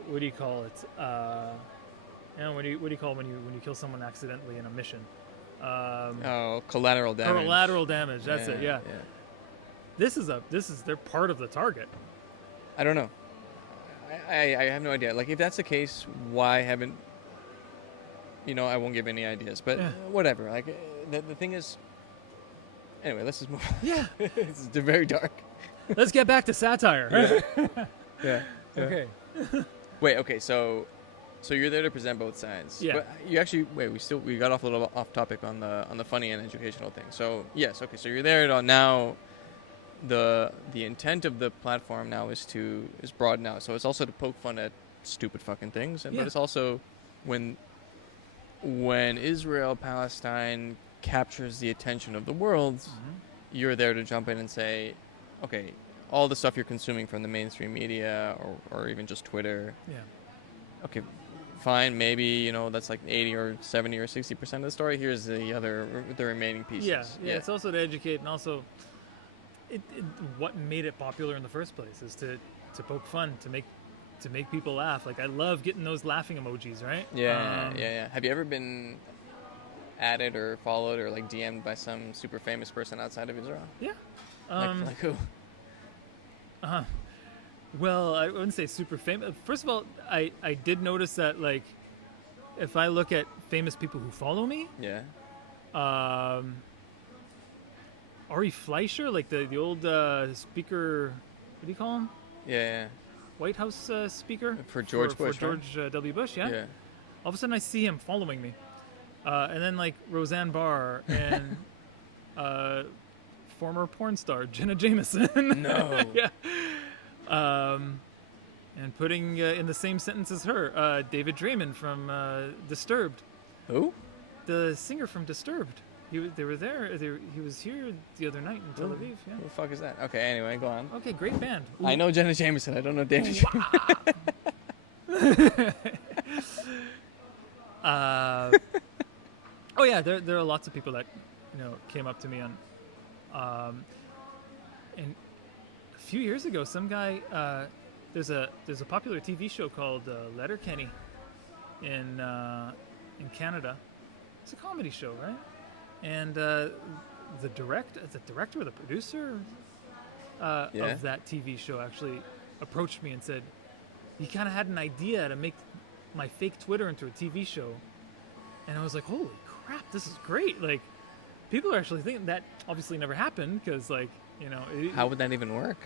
what do you call it? What do you call when you kill someone accidentally in a mission? Collateral damage. Collateral damage. That's it. Yeah. This is they're part of the target. I don't know. I have no idea. Like, if that's the case, why haven't I won't give any ideas, but whatever. Like, the thing is, anyway, let's just move on. Yeah. It's very dark. Let's get back to satire. Yeah. Okay. Wait. Okay. So you're there to present both sides. Yeah. But you actually we got off a little off topic on the funny and educational thing. So yes. Okay. So you're there to now. The intent of the platform now is broad now. So it's also to poke fun at stupid fucking things, but it's also when Israel Palestine captures the attention of the world, you're there to jump in and say, okay, all the stuff you're consuming from the mainstream media or even just Twitter. Yeah. Okay, fine, maybe, that's like 80 or 70 or 60% of the story. Here's the remaining pieces. Yeah, it's also to educate, and also what made it popular in the first place is to poke fun, to make people laugh. Like, I love getting those laughing emojis, right? Yeah. Have you ever been added or followed or like DM'd by some super famous person outside of Israel? Yeah. Like who? Well, I wouldn't say super famous. First of all, I did notice that, like, if I look at famous people who follow me, Ari Fleischer, like the old speaker, what do you call him? Yeah. White House speaker for George Bush. For George W. Bush, yeah. All of a sudden, I see him following me, and then like Roseanne Barr and former porn star Jenna Jameson. No. Yeah. And putting in the same sentence as her, David Draymond from Disturbed. Who? The singer from Disturbed. They were there. He was here the other night in Tel Aviv. Yeah. Who the fuck is that? Okay, anyway, go on. Okay, great band. Ooh. I know Jenna Jameson. I don't know David Oh yeah, there are lots of people that came up to me on, and a few years ago, some guy there's a popular TV show called Letterkenny in Canada. It's a comedy show, right? And the director or the producer of that TV show actually approached me and said he kind of had an idea to make my fake Twitter into a TV show. And I was like, holy crap, this is great. Like, people are actually thinking that. Obviously never happened because, like, how would that even work?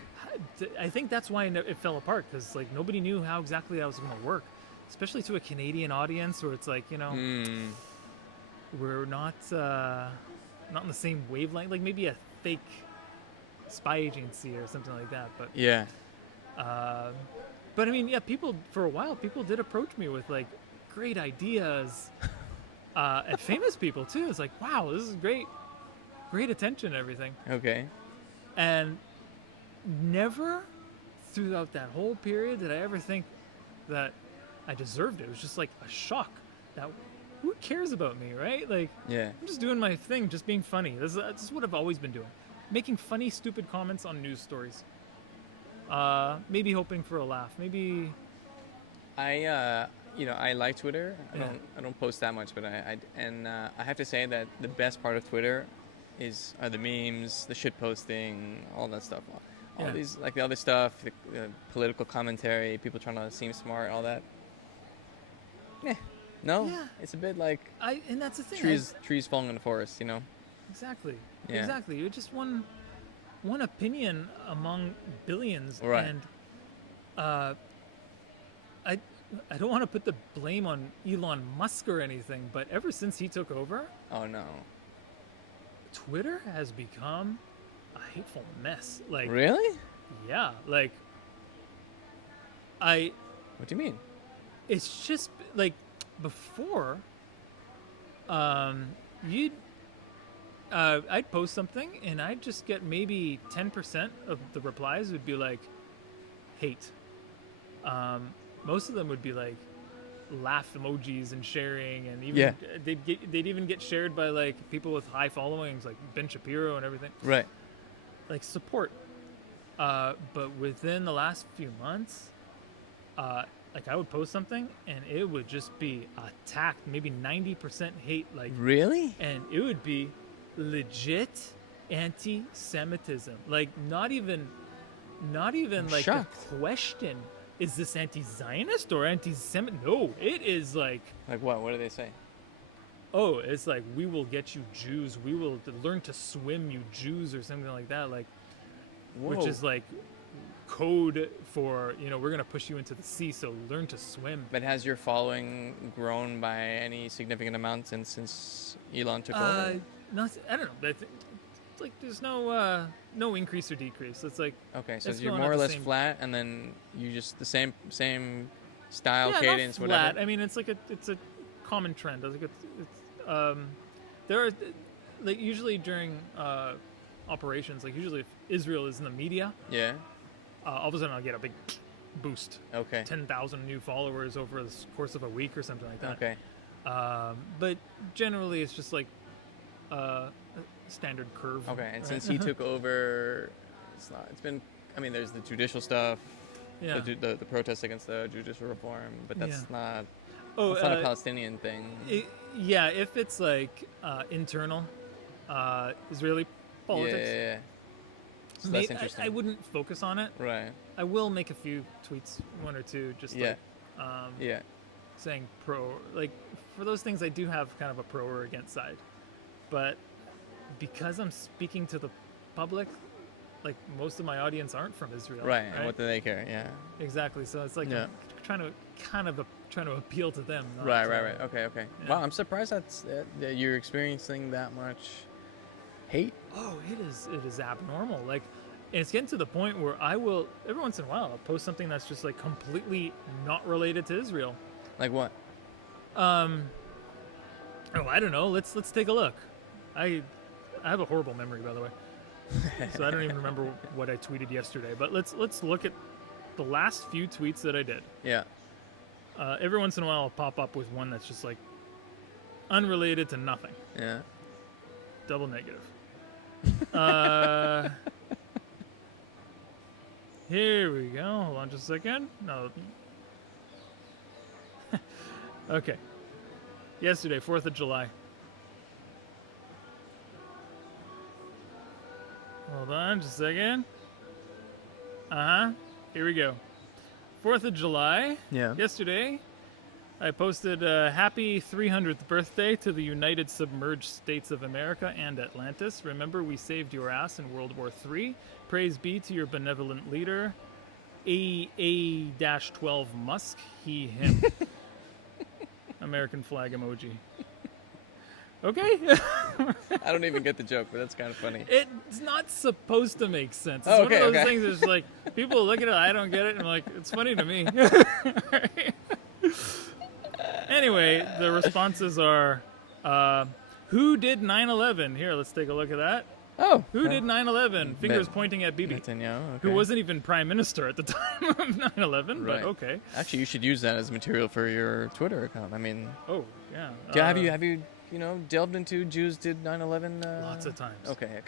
I think that's why it fell apart, because like nobody knew how exactly that was going to work, especially to a Canadian audience where it's like, we're not on the same wavelength. Like, maybe a fake spy agency or something like that. But Yeah. but I mean, yeah, people for a while people did approach me with like great ideas, and famous people too. It's like, wow, this is great attention and everything. Okay. And never throughout that whole period did I ever think that I deserved it. It was just like a shock that who cares about me, right? Like, Yeah. I'm just doing my thing, just being funny. This is what I've always been doing. Making funny, stupid comments on news stories. Maybe hoping for a laugh. Maybe. I like Twitter. Yeah. I don't post that much, but I have to say that the best part of Twitter are the memes, the shit posting, all that stuff. All Yeah. these, like the other stuff, the political commentary, people trying to seem smart, all that. Yeah. No, Yeah. it's a bit like And that's the thing. trees falling in the forest, you know. Exactly. Yeah. Exactly. You're just one opinion among billions. Right. And I don't want to put the blame on Elon Musk or anything, but ever since he took over, Oh no. Twitter has become a hateful mess. Like, Really? yeah, like What do you mean? it's just like before, you'd I'd post something and I'd just get maybe 10% of the replies would be like hate. Most of them would be like laugh emojis and sharing, and even Yeah. they'd even get shared by like people with high followings like Ben Shapiro and everything, Right. like support. But within the last few months, like I would post something and it would just be attacked, maybe 90% hate, like, Really? and it would be legit anti-Semitism. Like not even like shocked. a question. Is this anti-Zionist or anti-Semit? No, it is like, Like what? What do they say? oh, it's like, we will get you Jews. We will learn to swim, you Jews, or something like that. Like, which Whoa. is like code for, we're going to push you into the sea, so learn to swim. But has your following grown by any significant amount since Elon took over? I don't know. But it's like there's no increase or decrease. It's like, Okay, so it's you're going more at or the less same- flat, and then you just the same style, yeah, cadence, not whatever. flat. I mean, it's like it's a common trend. I think it's there are like usually during operations, like usually if Israel is in the media, Yeah. all of a sudden I'll get a big boost, Okay. 10,000 new followers over the course of a week or something like that. Okay. But generally it's just like a standard curve. Okay. And right? since he took over, it's been. I mean, there's the judicial stuff, yeah. the protests against the judicial reform, but that's not. Oh, It's not a Palestinian thing. yeah, if it's like internal Israeli politics, Yeah. So that's interesting. I wouldn't focus on it. Right. I will make a few tweets, one or two, just Yeah. like Yeah. saying pro. Like for those things, I do have kind of a pro or against side, but because I'm speaking to the public, like most of my audience aren't from Israel. Right. And what do they care? Yeah. Exactly. So it's like Yeah. I'm trying to appeal to them. not, Right. Okay. yeah. Wow, I'm surprised that you're experiencing that much hate. Oh, it is abnormal. Like, and it's getting to the point where I will every once in a while I'll post something that's just like completely not related to Israel. Like what? Oh, I don't know. Let's take a look. I have a horrible memory, by the way, so I don't even remember what I tweeted yesterday. But let's look at the last few tweets that I did. Yeah. Every once in a while, I'll pop up with one that's just like unrelated to nothing. Yeah. Double negative. Here we go. Hold on just a second. No. Okay. Yesterday, 4th of July. Hold on just a second. Here we go. 4th of July. Yeah. Yesterday, I posted a happy 300th birthday to the United Submerged States of America and Atlantis. Remember, we saved your ass in World War III. Praise be to your benevolent leader, A-12 Musk, he, him. American flag emoji. Okay. I don't even get the joke, but that's kind of funny. It's not supposed to make sense. It's Oh, one okay, of those okay. things that's like people look at it, I don't get it, and I'm like, it's funny to me. Anyway, the responses are, who did 9/11? Here, let's take a look at that. Oh. Who did 9/11? Fingers Net- pointing at Bibi, Netanyahu. Okay. who wasn't even prime minister at the time of 9/11, Right. but okay. Actually, you should use that as material for your Twitter account. I mean, Oh, yeah. have you delved into Jews did 9/11? Lots of times. Okay.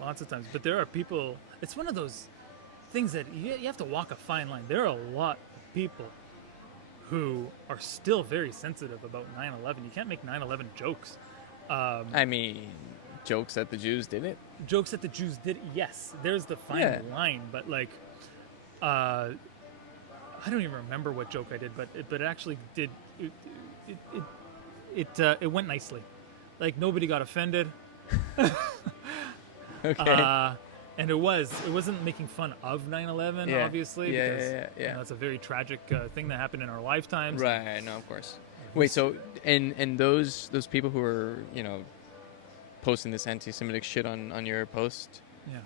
Lots of times. But there are people, it's one of those things that you have to walk a fine line. There are a lot of people who are still very sensitive about 9/11. You can't make 9/11 jokes. I mean, jokes that the Jews did it. Jokes that the Jews did, yes, there's the fine line, but like, I don't even remember what joke I did, but it actually did, it went nicely. Like, nobody got offended. Okay. And it wasn't making fun of 9/11, Yeah. obviously, Yeah, because yeah. you know, it's a very tragic thing that happened in our lifetimes. Right. No, of course. Wait. So, and those people who are posting this anti-Semitic shit on your post, Yeah.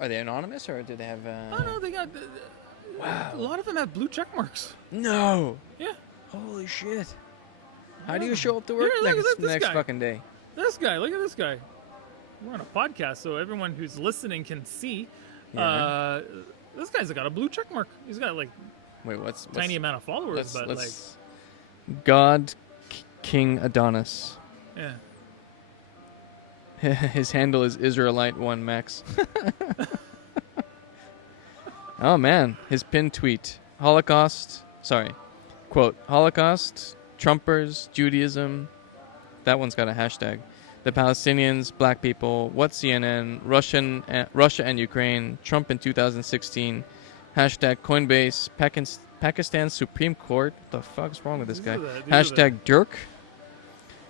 Are they anonymous or do they have? Oh no, they got. Wow. A lot of them have blue check marks. No. Yeah. Holy shit. How do Yeah. you show up to work Here, look next at this guy. fucking day? This guy, look at this guy. We're on a podcast, so everyone who's listening can see. Yeah. This guy's got a blue check mark. He's got like Wait, what's tiny amount of followers, but let's God King Adonis. like, His handle is Israelite1 Max. Oh man, his pinned tweet: quote, Holocaust, Trumpers, Judaism. That one's got a hashtag. The Palestinians, black people, what CNN, Russia and Ukraine, Trump in 2016, hashtag Coinbase, Pakistan's Supreme Court. What the fuck's wrong with this guy? Hashtag Dirk.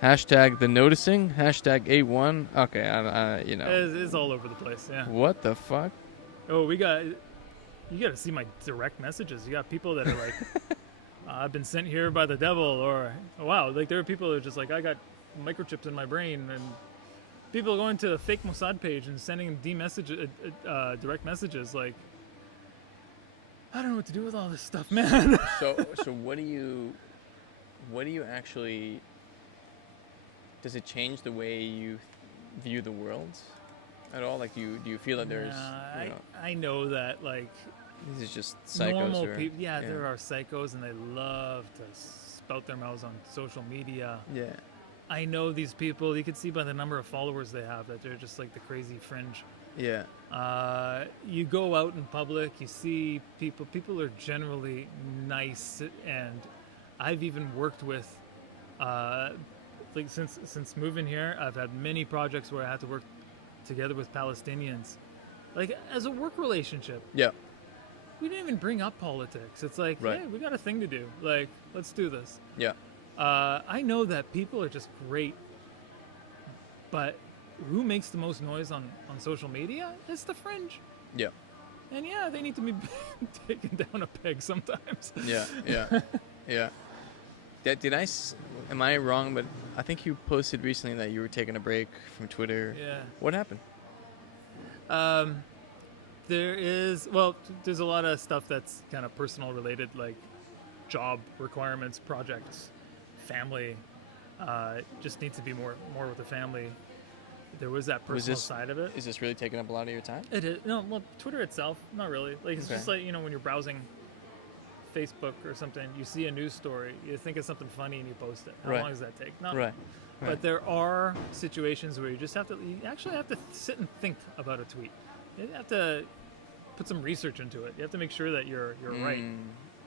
Hashtag The Noticing. Hashtag A1. Okay, It's all over the place. Yeah. What the fuck? Oh, you got to see my direct messages. You got people that are like, I've been sent here by the devil, or wow, like there are people that are just like, I got microchips in my brain, and people going to the fake Mossad page and sending direct messages. Like, I don't know what to do with all this stuff, man. So what do you actually? Does it change the way you view the world at all? Like, do you feel that there's? I know that like These are just psychos. normal people. Yeah, there are psychos, and they love to spout their mouths on social media. Yeah. I know these people. You can see by the number of followers they have that they're just like the crazy fringe. Yeah. You go out in public, you see people. People are generally nice, and I've even worked with, like since moving here, I've had many projects where I had to work together with Palestinians, like as a work relationship. Yeah. We didn't even bring up politics. It's like, Right. hey, we got a thing to do. Like, let's do this. Yeah. I know that people are just great, but who makes the most noise on social media? It's the fringe. Yeah. And yeah, they need to be taken down a peg sometimes. Yeah. Yeah. Yeah. Am I wrong? But I think you posted recently that you were taking a break from Twitter. Yeah. What happened? There's a lot of stuff that's kind of personal related, like job requirements, projects, family. Just needs to be more with the family. There was that personal side of it. Is this really taking up a lot of your time? It is. No, well, Twitter itself, not really. Like, it's just like, when you're browsing Facebook or something, you see a news story, you think it's something funny and you post it. How long does that take? Right. But there are situations where you actually have to sit and think about a tweet. You have to put some research into it. You have to make sure that you're right.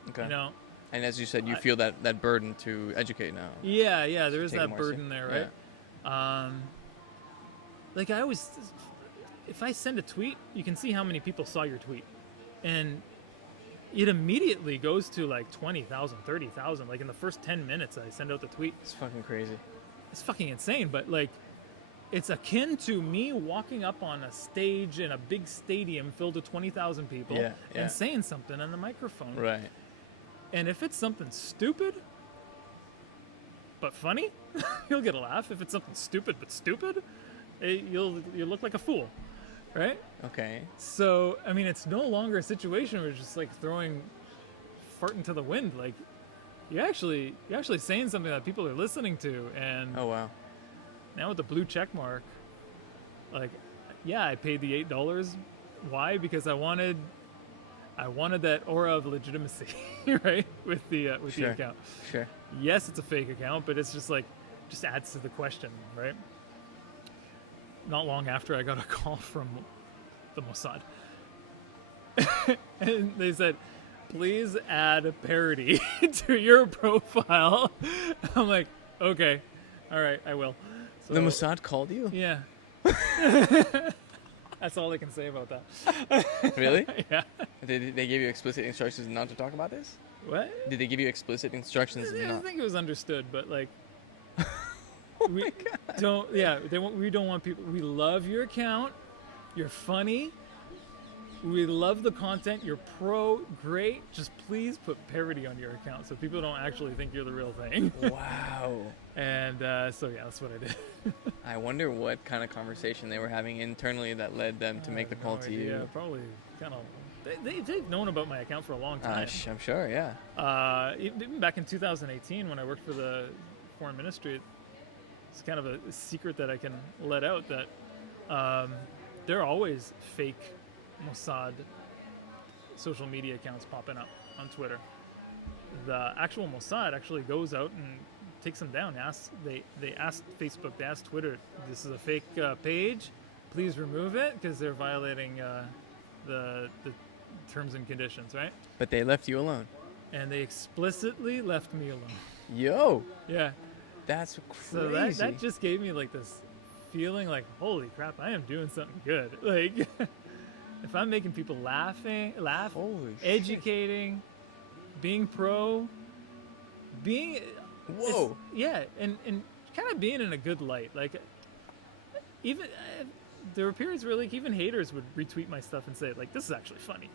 Okay. And as you said, you feel that burden to educate now. Yeah, there is Take it that more burden there, right? Yeah. Like I always, if I send a tweet, you can see how many people saw your tweet, and it immediately goes to like 20,000, 30,000. Like in the first 10 minutes, I send out the tweet. It's fucking crazy. It's fucking insane, but like, it's akin to me walking up on a stage in a big stadium filled with 20,000 people and saying something on the microphone. Right. And if it's something stupid, but funny, you'll get a laugh. If it's something stupid but stupid, you'll look like a fool, right? Okay. So I mean, it's no longer a situation where it's just like throwing fart into the wind. Like you're actually saying something that people are listening to, and Oh wow. now with the blue check mark, like, yeah, I paid the $8. Why? Because I wanted that aura of legitimacy, right? With the Sure. account. Sure. Yes, it's a fake account, but it's just adds to the question, right? Not long after, I got a call from the Mossad, and they said, "Please add a parody to your profile." I'm like, okay, all right, I will. So, The Mossad called you? yeah. That's all I can say about that. Really? Yeah. Did they give you explicit instructions not to talk about this? What? Did they give you explicit instructions I not? think it was understood, but like, Oh we my God. don't. Yeah, we don't want people. We love your account. You're funny. We love the content. You're great. Just please put parody on your account so people don't actually think you're the real thing. Wow. And so yeah, that's what I did. I wonder what kind of conversation they were having internally that led them to make the call to Yeah, you. probably kind of. They've known about my account for a long time. I'm sure, yeah. Even back in 2018 when I worked for the foreign ministry, it's kind of a secret that I can let out that there are always fake Mossad social media accounts popping up on Twitter. The actual Mossad actually goes out and takes them down. They asked Facebook, they asked Twitter, this is a fake page, please remove it because they're violating the terms and conditions, right? But they left you alone. And they explicitly left me alone. Yo, Yeah. that's So crazy. that just gave me like this feeling like, holy crap, I am doing something good. Like, if I'm making people laugh, Holy shit. educating, being pro, being Whoa. yeah, and kind of being in a good light. Like, even there were periods where like even haters would retweet my stuff and say like, this is actually funny.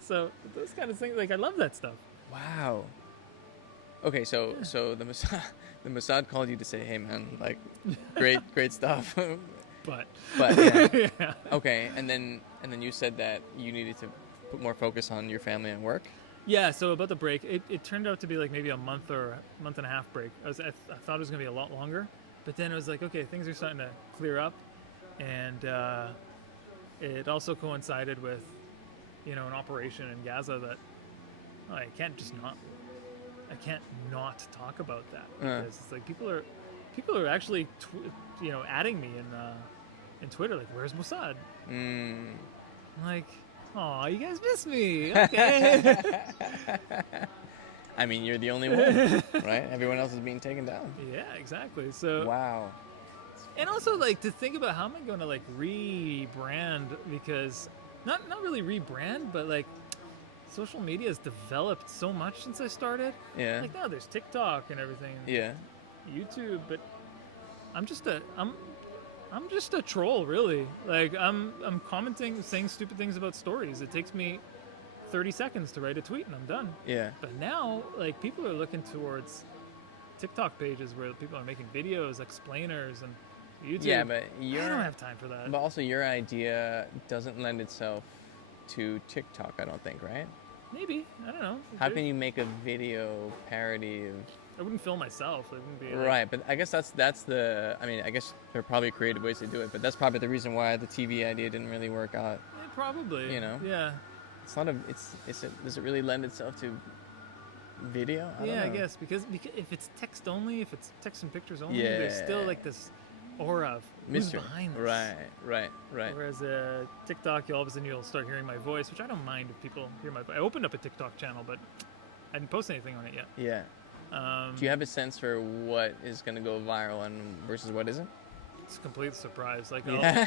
So those kind of things, like I love that stuff. Wow. Okay, so the Mossad called you to say, "Hey, man, like, great stuff." But But yeah. okay, and then you said that you needed to put more focus on your family and work. Yeah, so about the break, it turned out to be like maybe a month or a month and a half break. I thought it was going to be a lot longer, but then it was like, okay, things are starting to clear up, and it also coincided with, an operation in Gaza that I can't not talk about that because it's like people are actually adding me in Twitter like, where's Mossad? I'm like, oh, you guys miss me. Okay. I mean, you're the only one, right? Everyone else is being taken down. Yeah, exactly. So Wow. and also like to think about how am I going to like rebrand, because not really rebrand, but like social media has developed so much since I started. Yeah. Like now there's TikTok and everything, Yeah. YouTube, but I'm just a troll, really. Like I'm commenting, saying stupid things about stories. It takes me 30 seconds to write a tweet and I'm done. Yeah. But now, like, people are looking towards TikTok pages where people are making videos, explainers, and YouTube. Yeah, but I don't have time for that. But also, your idea doesn't lend itself to TikTok, I don't think, right? Maybe, I don't know. How can you make a video parody of? I wouldn't film myself. It wouldn't be like, Right, but I guess that's the. I mean, I guess there are probably creative ways to do it, but that's probably the reason why the TV idea didn't really work out. yeah, probably. You know? Yeah. It's not a. Does it really lend itself to video? I don't Yeah, I know. guess because if it's text only, if it's text and pictures only, Yeah. there's still like this aura of who's Mystery. behind this. Right. Whereas TikTok, all of a sudden you'll start hearing my voice, which I don't mind if people hear my voice. I opened up a TikTok channel, but I didn't post anything on it yet. Yeah. Do you have a sense for what is going to go viral and versus what isn't? It's a complete surprise. Like Yeah.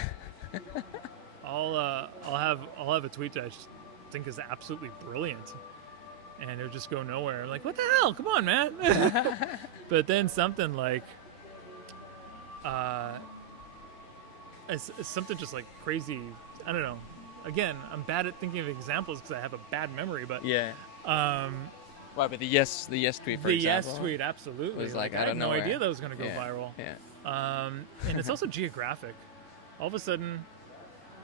I'll have a tweet that I just think is absolutely brilliant, and it'll just go nowhere. I'm like, what the hell? Come on, man. But then something like, it's something just like crazy. I don't know. Again, I'm bad at thinking of examples because I have a bad memory. But Yeah. Wow, but the yes tweet, for The example. yes tweet, absolutely. was like, I out had of no nowhere. idea that was going to go Yeah, viral. Yeah. And it's also geographic. All of a sudden,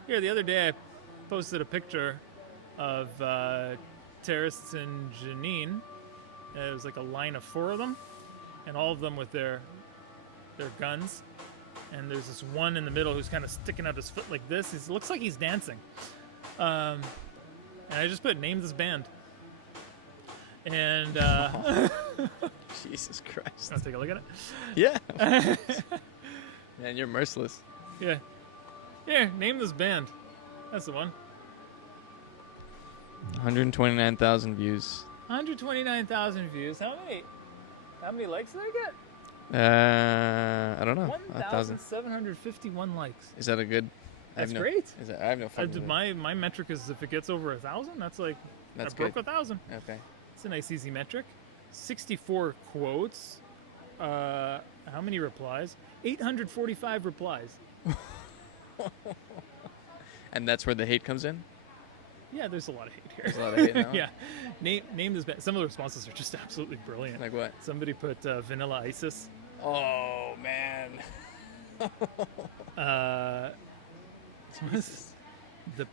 here the other day I posted a picture of terrorists in Jenin. It was like a line of 4 of them, and all of them with their guns. And there's this one in the middle who's kind of sticking out his foot like this. He looks like he's dancing. And I just put name this band. And Jesus Christ. I'll take a look at it. Yeah. Man, you're merciless. Yeah. Here, name this band. That's the one. 129,000 views. 129,000 views. How many likes did I get? I don't know. 1,751 likes. Is that a good? That's great. I have no fucking clue. My metric is if it gets over 1,000, that's like That's I broke good. 1,000. Okay. It's a nice easy metric. 64 quotes. How many replies? 845 replies. And that's where the hate comes in? Yeah, there's a lot of hate here. There's a lot of hate now? Yeah. Name this band. Some of the responses are just absolutely brilliant. Like what? Somebody put Vanilla Isis. Oh, man. The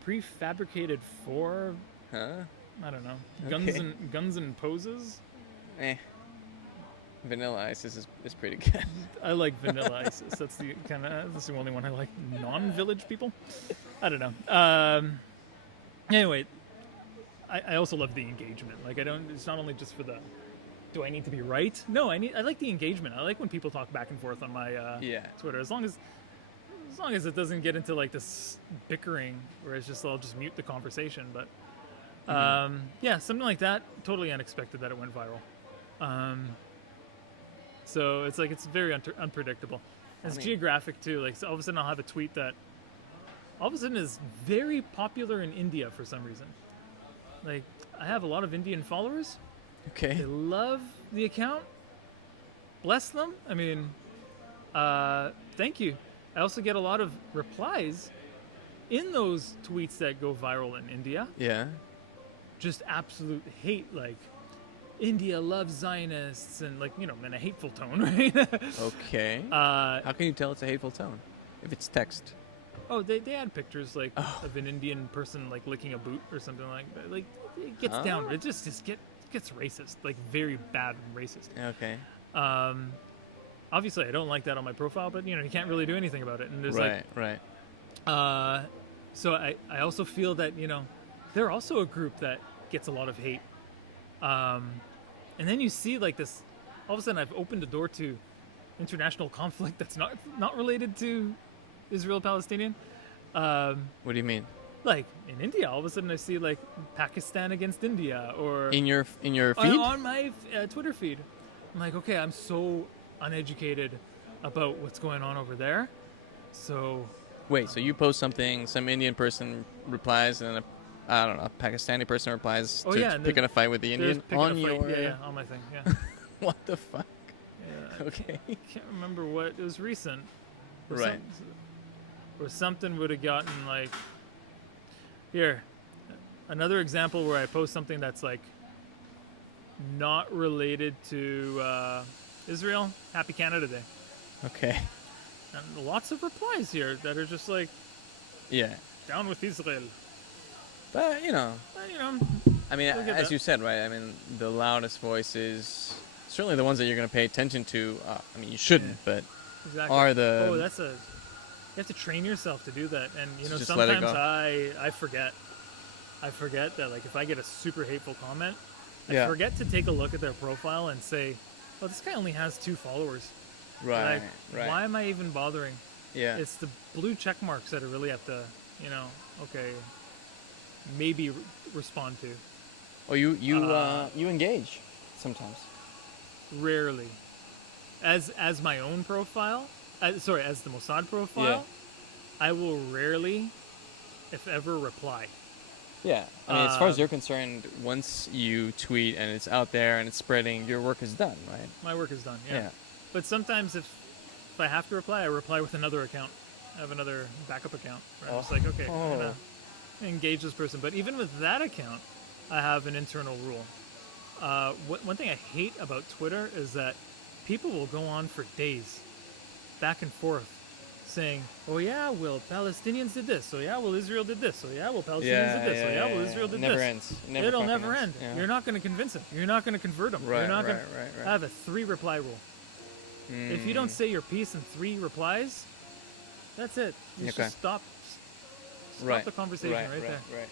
prefabricated 4. Huh? I don't know. Okay. Guns and poses. Vanilla Isis is pretty good. I like Vanilla Isis. That's the only one I like. Non-village people. I don't know. Anyway, I also love the engagement. Like it's not only just for the. Do I need to be right? No, I like the engagement. I like when people talk back and forth on my Twitter. As long as it doesn't get into like this bickering where it's just I'll just mute the conversation. But yeah, something like that. Totally unexpected that it went viral. So it's like it's very unpredictable. It's geographic too. Like so all of a sudden I'll have a tweet that all of a sudden is very popular in India for some reason. Like I have a lot of Indian followers. Okay. They love the account. Bless them. I mean, thank you. I also get a lot of replies in those tweets that go viral in India. Yeah. Just absolute hate, like India loves Zionists and like, in a hateful tone, right? Okay. How can you tell it's a hateful tone if it's text? Oh, they add pictures like of an Indian person like licking a boot or something like that. Like it gets down. It just gets racist, like very bad and racist. Okay. Obviously I don't like that on my profile, but you can't really do anything about it. And there's right. So I also feel that they're also a group that gets a lot of hate. And then you see like this, all of a sudden I've opened a door to international conflict that's not related to Israel-Palestinian. What do you mean? Like in India, all of a sudden I see like Pakistan against India, or In your feed? on my Twitter feed. I'm like, okay, I'm so uneducated about what's going on over there. So Wait, so you post something, some Indian person replies, and then a Pakistani person replies picking a fight with the Indian on your... Yeah, on my thing, yeah. What the fuck? Yeah. Okay. I can't remember what, it was recent. Right. Or something would have gotten like, here, another example where I post something that's like not related to Israel. Happy Canada Day. Okay. And lots of replies here that are just like, Yeah. down with Israel. But, I mean, Look at as that. you said, right, I mean, the loudest voices, certainly the ones that you're going to pay attention to, I mean, you shouldn't, but Exactly. are the... Oh, you have to train yourself to do that. And, Just let it sometimes go. I forget. I forget that, like, if I get a super hateful comment, Yeah. I forget to take a look at their profile and say, oh, this guy only has 2 followers. Right, Like, right. why am I even bothering? Yeah. It's the blue check marks that I really have to, okay, maybe respond to. Oh, you engage sometimes. Rarely. As my own profile, as the Mossad profile, I will rarely, if ever, reply. Yeah. I mean, as far as you're concerned, once you tweet and it's out there and it's spreading, your work is done, right? My work is done, yeah. But sometimes if I have to reply, I reply with another account. I have another backup account. Where I'm just like, okay, I'm going to engage this person. But even with that account, I have an internal rule. One thing I hate about Twitter is that people will go on for days, back and forth, saying, "Oh yeah, well Palestinians did this. Oh yeah, well Israel did this. Oh yeah, well Palestinians did this. Oh yeah, well Israel did never this." ends. It never It'll fucking never ends. end. Yeah. You're not going to convince them. You're not going to convert them. Right, You're not right, going to right. I have a 3 reply rule. If you don't say your piece in 3 replies, that's it. You Okay. just stop Right. the conversation right there. Right.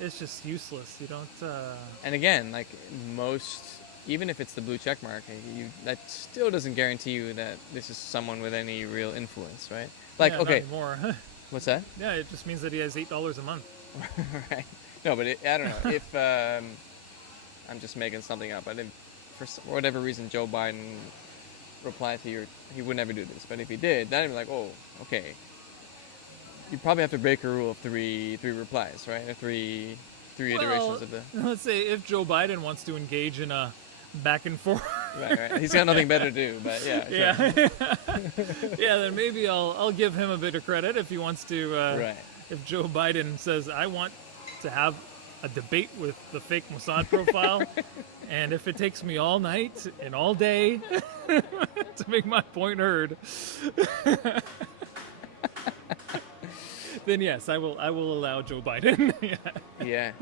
It's just useless. You don't. And again, like even if it's the blue check mark, that still doesn't guarantee you that this is someone with any real influence, right? Like, yeah, okay, not anymore. what's that? Yeah, it just means that he has $8 a month. Right. No, but I don't know if I'm just making something up. But if for whatever reason Joe Biden replied to your, he would never do this. But if he did, then I'd be like, oh, okay. You probably have to break a rule of three replies, right? Or three iterations of the. Let's say if Joe Biden wants to engage in a back and forth. Right. He's got nothing better to do, but yeah. Sure. Yeah. Yeah, then maybe I'll give him a bit of credit if he wants to. Right. If Joe Biden says, I want to have a debate with the fake Mossad profile, and if it takes me all night and all day to make my point heard, then yes, I will allow Joe Biden. Yeah. Yeah.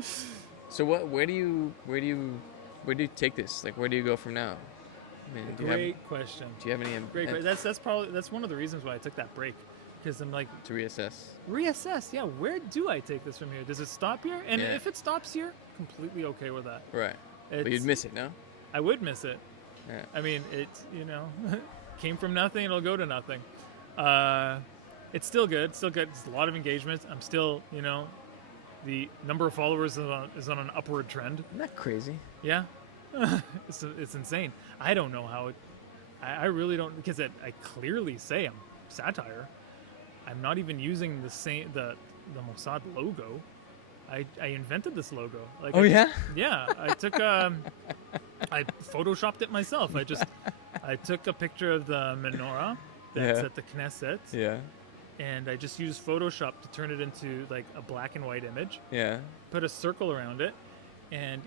So where do you take this? Like, where do you go from now? I mean, Great question. Do you have any? Great. That's one of the reasons why I took that break, because I'm like, to reassess. Yeah, where do I take this from here? Does it stop here? And if it stops here, completely okay with that. Right. But you'd miss it, no? I would miss it. Yeah. I mean, it came from nothing. It'll go to nothing. It's still good. It's a lot of engagement. I'm still, the number of followers is on an upward trend. Isn't that crazy? Yeah. It's insane. I don't know how it. I really don't, because I clearly say I'm satire. I'm not even using the Mossad logo. I invented this logo. Like, yeah? Yeah. I took I photoshopped it myself. I took a picture of the menorah that's at the Knesset. Yeah. And I just used Photoshop to turn it into like a black and white image. Yeah. Put a circle around it, and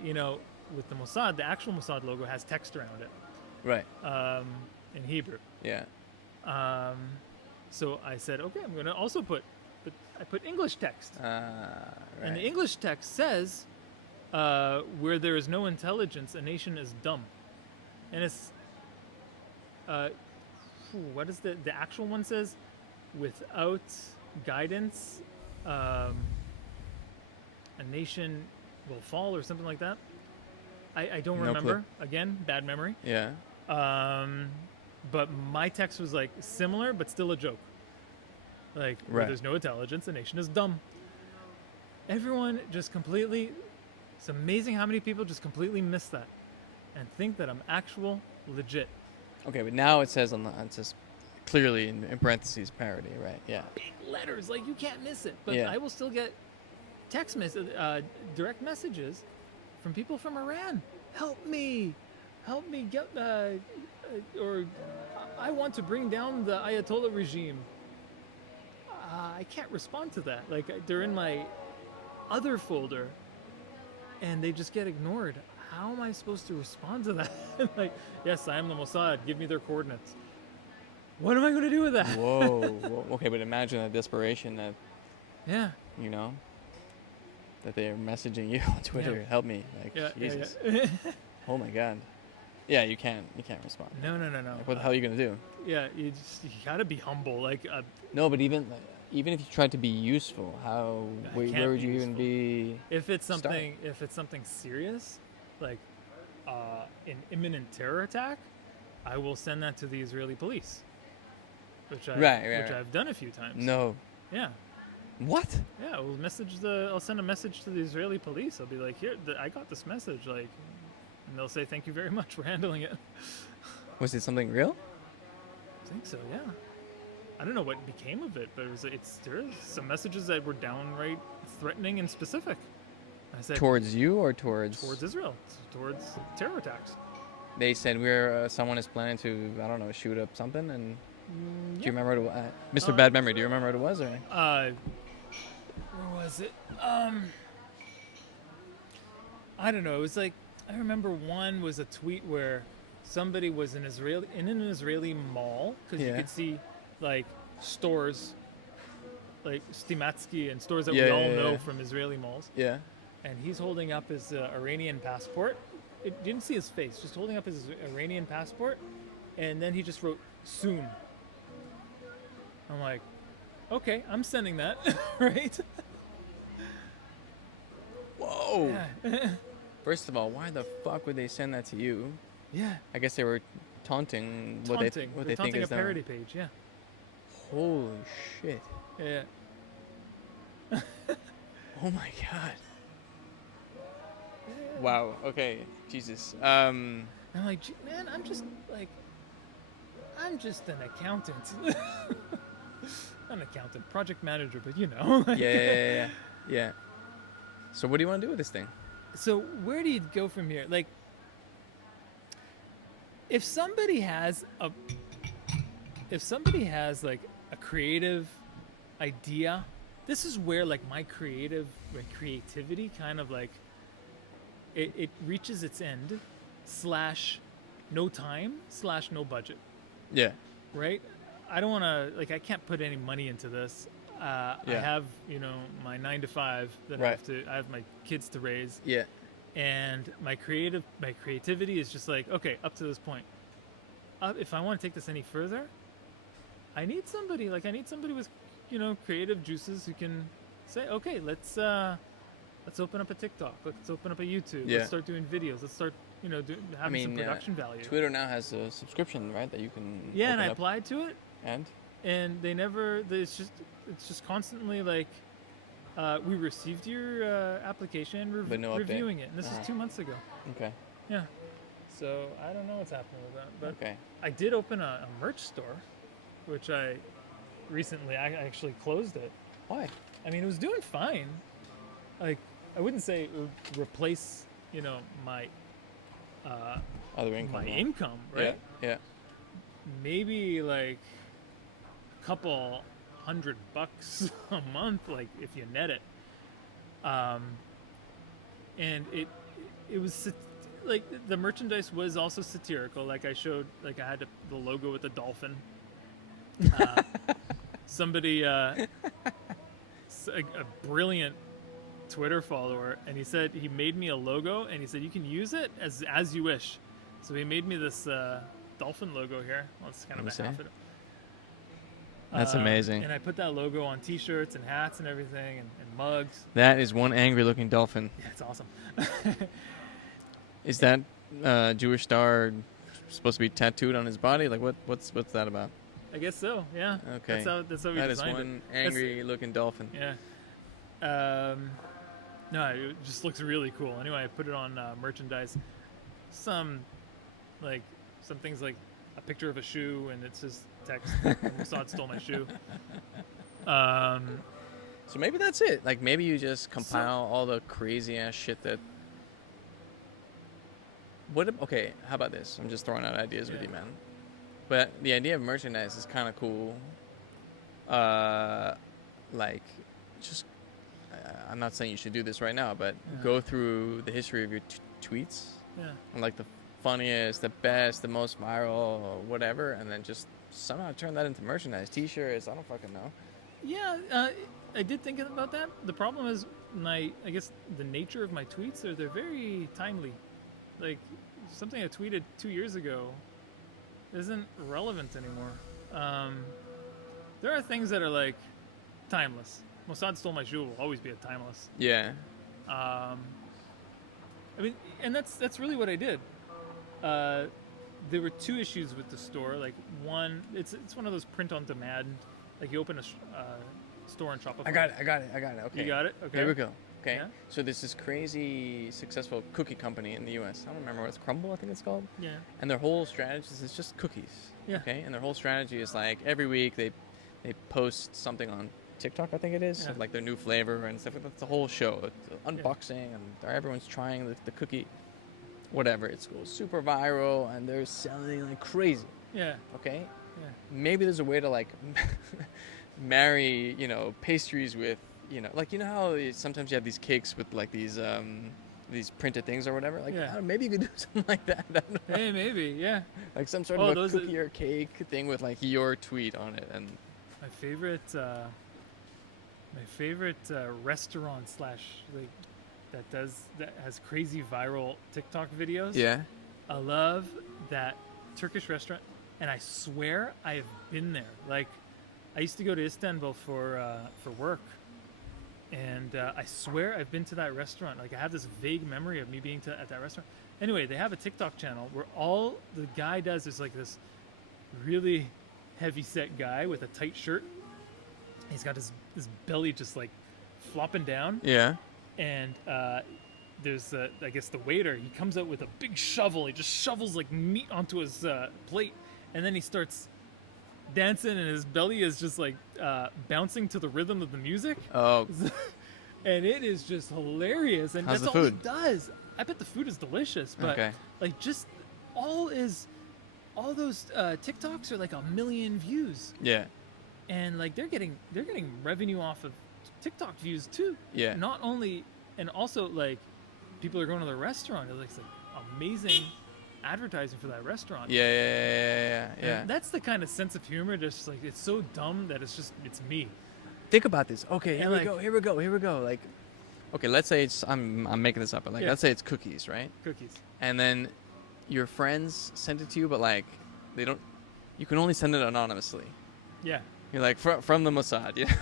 with the Mossad, the actual Mossad logo has text around it. Right. In Hebrew. Yeah. So I said, okay, I'm going to also put English text. Right. And the English text says, where there is no intelligence, a nation is dumb. And it's, what is the actual one says? Without guidance, a nation will fall, or something like that. I don't remember. Again, bad memory. Yeah. But my text was like similar, but still a joke. Like, where there's no intelligence, a nation is dumb. Everyone just completely. It's amazing how many people just completely miss that, and think that I'm actual legit. Okay, but now it says it says clearly in parentheses parody, right? Yeah. Big letters, like you can't miss it. But Yeah. I will still get direct messages from people from Iran. Help me get, or I want to bring down the Ayatollah regime. I can't respond to that. Like, they're in my other folder, and they just get ignored. How am I supposed to respond to that? Like, yes, I am the Mossad. Give me their coordinates. What am I going to do with that? Whoa. Okay, but imagine the desperation that, Yeah. that they're messaging you on Twitter. Yeah. Help me. Like, Yeah. Jesus. Yeah. Oh my God. Yeah, you can't respond. No. Like, what the hell are you going to do? Yeah, you got to be humble. Like, No, but even if you tried to be useful, where would you even be? if it's something serious, like an imminent terror attack, I will send that to the Israeli police, which I've done a few times. No. Yeah. What? Yeah, I'll send a message to the Israeli police. I'll be like, here, I got this message, like, and they'll say, thank you very much for handling it. Was it something real? I think so, yeah. I don't know what became of it, but there's some messages that were downright threatening and specific. I said, Towards you or towards Israel, towards terror attacks. They said someone is planning to, I don't know, shoot up something. And do you remember what it was? Mr. Bad Memory, do you remember what it was? Or? Where was it? I don't know. It was like, I remember one was a tweet where somebody was in an Israeli mall, because you Yeah. could see like stores like Stimatsky and stores that Yeah, we yeah, all yeah, know yeah. from Israeli malls. Yeah. And he's holding up his Iranian passport. It didn't see his face, just holding up his Iranian passport, and then he just wrote soon. I'm like, okay, I'm sending that, right? Whoa. Yeah. First of all, why the fuck would they send that to you? Yeah. I guess they were taunting what Taunting. they They're think taunting is a parody page, yeah. Holy shit. Yeah. Oh my god. Wow. Okay. Jesus. Um. I'm like, man, I'm just an accountant. Not an accountant, project manager, but you know. Yeah. Yeah. So what do you want to do with this thing? So where do you go from here? Like, if somebody has like a creative idea, this is where like my creativity kind of like it reaches its end / no time / no budget, Yeah. right? I don't want to, like, I can't put any money into this. I have, my 9 to 5 that Right. I have my kids to raise, Yeah. and my creativity is just like, okay, up to this point. If I want to take this any further, I need somebody with, creative juices who can say, okay, let's open up a TikTok, let's open up a YouTube, Yeah. let's start doing videos, let's start, having some production value. Twitter now has a subscription, right? That you can. Yeah, and I open up applied to it, and they never. It's just constantly like, we received your application, But no update. reviewing it, and this Uh-huh. is 2 months ago. okay. Yeah, so I don't know what's happening with that, but Okay. I did open a merch store, which I actually closed it. Why? I mean, it was doing fine. Like, I wouldn't say it would replace, my Other income. my yeah. income, right? Yeah. Maybe like a couple $100 a month, like if you net it. And it was like the merchandise was also satirical. Like I showed, like I had the logo with the dolphin. Somebody, a brilliant Twitter follower, and he said he made me a logo, and he said you can use it as you wish. So he made me this dolphin logo here. Well, it's kind of Let a me half see. it. That's amazing. And I put that logo on T-shirts and hats and everything, and mugs. That is one angry-looking dolphin. Yeah, it's awesome. Is that Jewish star supposed to be tattooed on his body? Like what's that about? I guess so. Yeah. Okay. That's how we That is designed one angry-looking dolphin. it. Yeah. No, it just looks really cool. Anyway, I put it on merchandise. Some things like a picture of a shoe, and it's just text. Mossad stole my shoe. So maybe that's it. Like maybe you just compile all the crazy ass shit that. Okay, how about this? I'm just throwing out ideas with you, man. But the idea of merchandise is kind of cool. I'm not saying you should do this right now, but go through the history of your tweets. Yeah. And like the funniest, the best, the most viral, or whatever, and then just somehow turn that into merchandise, T-shirts. I don't fucking know. Yeah, I did think about that. The problem is I guess the nature of my tweets they're very timely. Like something I tweeted 2 years ago isn't relevant anymore. There are things that are like timeless. Mossad stole my shoe will always be a timeless. Yeah. I mean, and that's really what I did. There were 2 issues with the store. Like one, it's one of those print on demand. Like you open a store on Shopify. I got it. Okay. You got it? Okay. Here we go. Okay. Yeah. So there's this crazy successful cookie company in the U.S. I don't remember what it's Crumble, I think it's called. Yeah. And their whole strategy is just cookies. Yeah. Okay. And their whole strategy is like every week they post something on TikTok, I think it is, of like their new flavor and stuff. That's the whole show. It's unboxing and everyone's trying the cookie, whatever. It's super viral and they're selling like crazy. Yeah. Okay. Yeah. Maybe there's a way to like marry, pastries with, like how sometimes you have these cakes with like these these printed things or whatever. Like, Yeah. I don't know, maybe you could do something like that. I don't know. Hey, maybe, yeah. Like some sort Oh, of a those are- cookie or cake thing with like your tweet on it, and My favorite restaurant slash like that has crazy viral TikTok videos. yeah, I love that Turkish restaurant, and I swear I have been there. Like, I used to go to Istanbul for work, and I swear I've been to that restaurant. Like, I have this vague memory of me being at that restaurant. Anyway, they have a TikTok channel where all the guy does is like this really heavy set guy with a tight shirt. He's got his belly just like flopping down, yeah. and there's I guess the waiter. He comes out with a big shovel. He just shovels like meat onto his plate, and then he starts dancing, and his belly is just like bouncing to the rhythm of the music. Oh, And it is just hilarious. And How's that's the all food? he does. I bet the food is delicious, but okay. like just all those TikToks are like 1 million views, Yeah, and like they're getting revenue off of TikTok views too. yeah. Not only, and also like people are going to the restaurant. It's like amazing advertising for that restaurant. Yeah. And that's the kind of sense of humor. Just like it's so dumb that it's me. Think about this. Okay, And, here we go. Like, okay, let's say it's I'm making this up, but like Yeah. let's say it's cookies, right? Cookies. And then your friends send it to you, but like they don't. You can only send it anonymously. Yeah. You're like from the Mossad, yeah.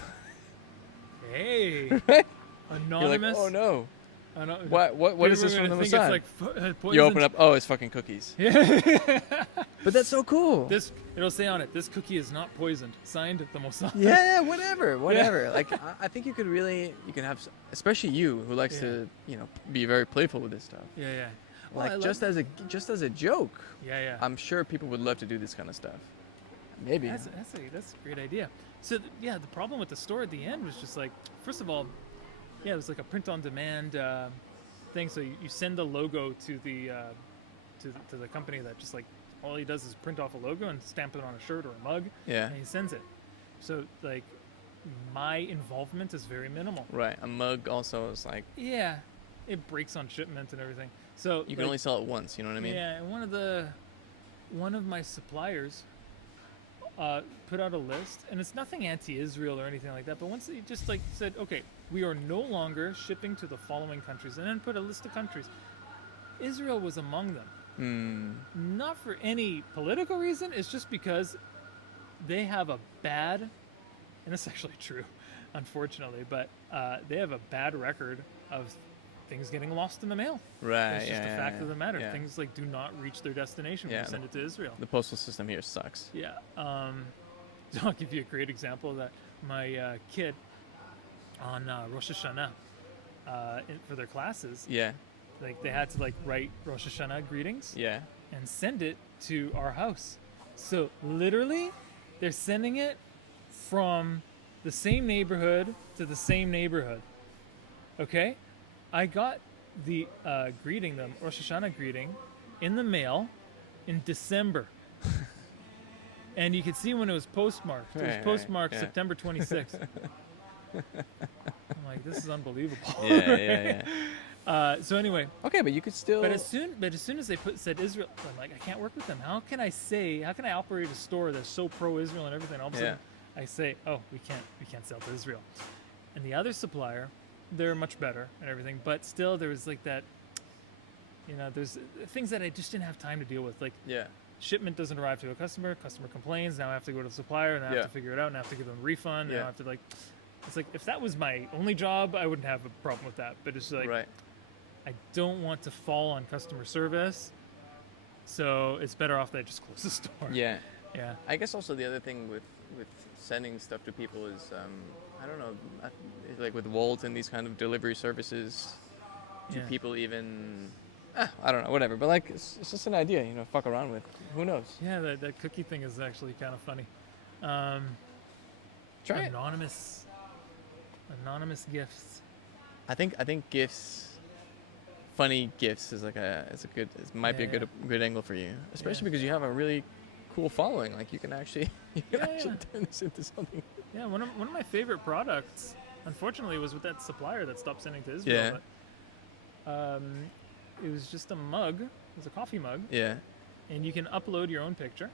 Hey. Right? Anonymous. You're like, oh no. What What is this from the Mossad? It's like You open up, oh, it's fucking cookies. Yeah. But that's so cool. It'll say on it, this cookie is not poisoned. Signed, the Mossad. Yeah, whatever. Like, I think you can have, especially you who likes to, be very playful with this stuff. Yeah. Well, Like just as a joke. Yeah. I'm sure people would love to do this kind of stuff. Maybe. That's a great idea. So the problem with the store at the end was just like, first of all, it was like a print-on-demand thing. So you send the logo to the to the company that just like all he does is print off a logo and stamp it on a shirt or a mug, Yeah. and he sends it. So like my involvement is very minimal. Right. A mug also is like, Yeah, it breaks on shipment and everything. So you can only sell it once. You know what I mean? Yeah, and one of my suppliers put out a list, and it's nothing anti-Israel or anything like that. But once he just like said, okay, we are no longer shipping to the following countries, and then put a list of countries. Israel was among them, not for any political reason. It's just because they have a bad, and it's actually true, unfortunately, but they have a bad record of things getting lost in the mail. Right. It's just a fact of the matter. Yeah. Things like do not reach their destination when Yeah. you send it to Israel. The postal system here sucks. Yeah. So I'll give you a great example of that. My kid on Rosh Hashanah for their classes, Yeah. like they had to like write Rosh Hashanah greetings Yeah. and send it to our house. So literally, they're sending it from the same neighborhood to the same neighborhood. Okay? I got the greeting, the Rosh Hashanah greeting, in the mail in December. And you could see when it was postmarked. It was Right, postmarked yeah. September 26th. I'm like, this is unbelievable. Yeah. So anyway, Okay, but you could still. but as soon as they said Israel, I'm like, I can't work with them. How can I operate a store that's so pro-Israel and everything? All of a sudden, I say, oh, we can't sell to Israel. And the other supplier, they're much better and everything, but still there was like that, there's things that I just didn't have time to deal with. Like Yeah. shipment doesn't arrive to a customer complains, now I have to go to the supplier and I have to figure it out and I have to give them a refund and I have to it's like, if that was my only job, I wouldn't have a problem with that. But it's like, Right. I don't want to fall on customer service, so it's better off that I just close the store. Yeah. Yeah. I guess also the other thing with sending stuff to people is I don't know, like with Wolt and these kind of delivery services, do Yeah. people even I don't know, whatever. But like it's just an idea, fuck around with. Who knows? Yeah, that cookie thing is actually kind of funny. Try it. Anonymous gifts. I think gifts, funny gifts is might be a good angle for you, especially because you have a really cool following. Like you can actually turn this into something. Yeah, one of my favorite products, unfortunately, was with that supplier that stopped sending to Israel. Yeah. But It was just a mug. It was a coffee mug, Yeah. and you can upload your own picture.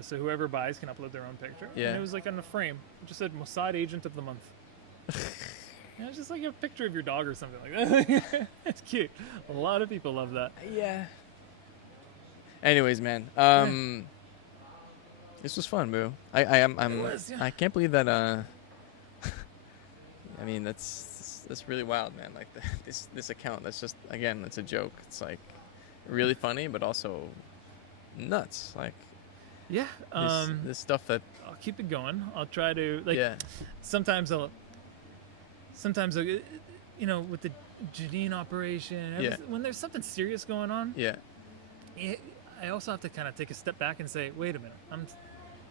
So whoever buys can upload their own picture. Yeah. And it was like on a frame. It just said Mossad Agent of the Month. And it's just like a picture of your dog or something like that. It's cute. A lot of people love that. Yeah. Anyways, man. This was fun, bro. I'm It was, yeah. I can't believe that. I mean, that's really wild, man. Like this account. That's just, again, it's a joke. It's like really funny, but also nuts. Like Yeah. this stuff that. I'll keep it going. I'll try to like. Yeah. Sometimes I'll, you know, with the Janine operation, Yeah. when there's something serious going on, Yeah. I also have to kind of take a step back and say, wait a minute, I'm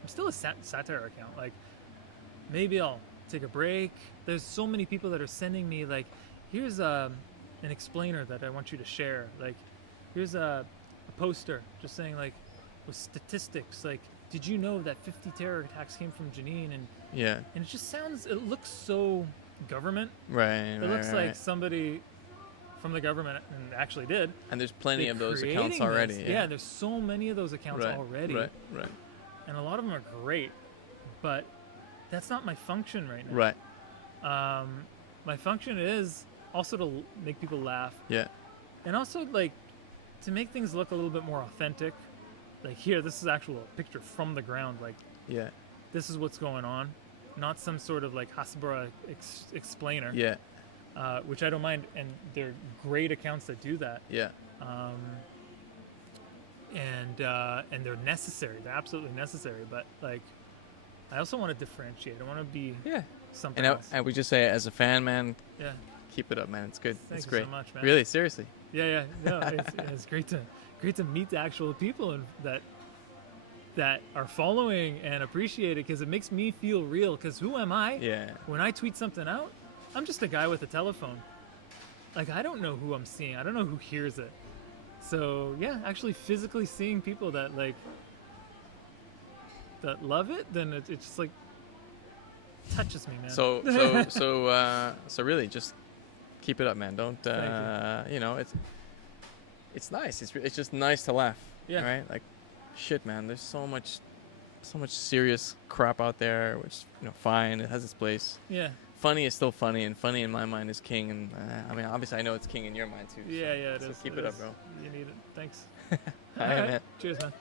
still a satire account. Like, maybe I'll take a break. There's so many people that are sending me like, here's an explainer that I want you to share. Like, here's a poster just saying like, with statistics, like, did you know that 50 terror attacks came from Janine? And Yeah. it just sounds, it looks so government. Right. It looks like somebody from the government and actually did. And there's plenty They're of those creating accounts already. this. Yeah, there's so many of those accounts already. Right. And a lot of them are great, but that's not my function right now. Right. My function is also to make people laugh, Yeah. and also like to make things look a little bit more authentic. Like, here, this is actual picture from the ground. Like, Yeah. this is what's going on, not some sort of like Hasbara explainer. Yeah. Which I don't mind, and they're great accounts that do that. Yeah. And they're necessary. They're absolutely necessary. But like, I also want to differentiate. I want to be Yeah. something And else. I would just say, as a fan, man, Yeah. keep it up, man. It's good. Thank It's you great. so much, man. Really, seriously. Yeah. No, it's great to meet the actual people and that are following and appreciate it, because it makes me feel real. Because who am I? Yeah. When I tweet something out, I'm just a guy with a telephone. Like, I don't know who I'm seeing. I don't know who hears it. So yeah, actually physically seeing people that like that love it, then it just like touches me, man. So really, just keep it up, man. Don't you know, it's nice. It's just nice to laugh. Yeah. Right. Like, shit, man. There's so much serious crap out there, which, you know, fine. It has its place. Yeah. Funny is still funny, and funny in my mind is king. And I mean, obviously, I know it's king in your mind too. Yeah, it so is. keep it it up, is. bro. You need it. Thanks. All right, man. Cheers, man.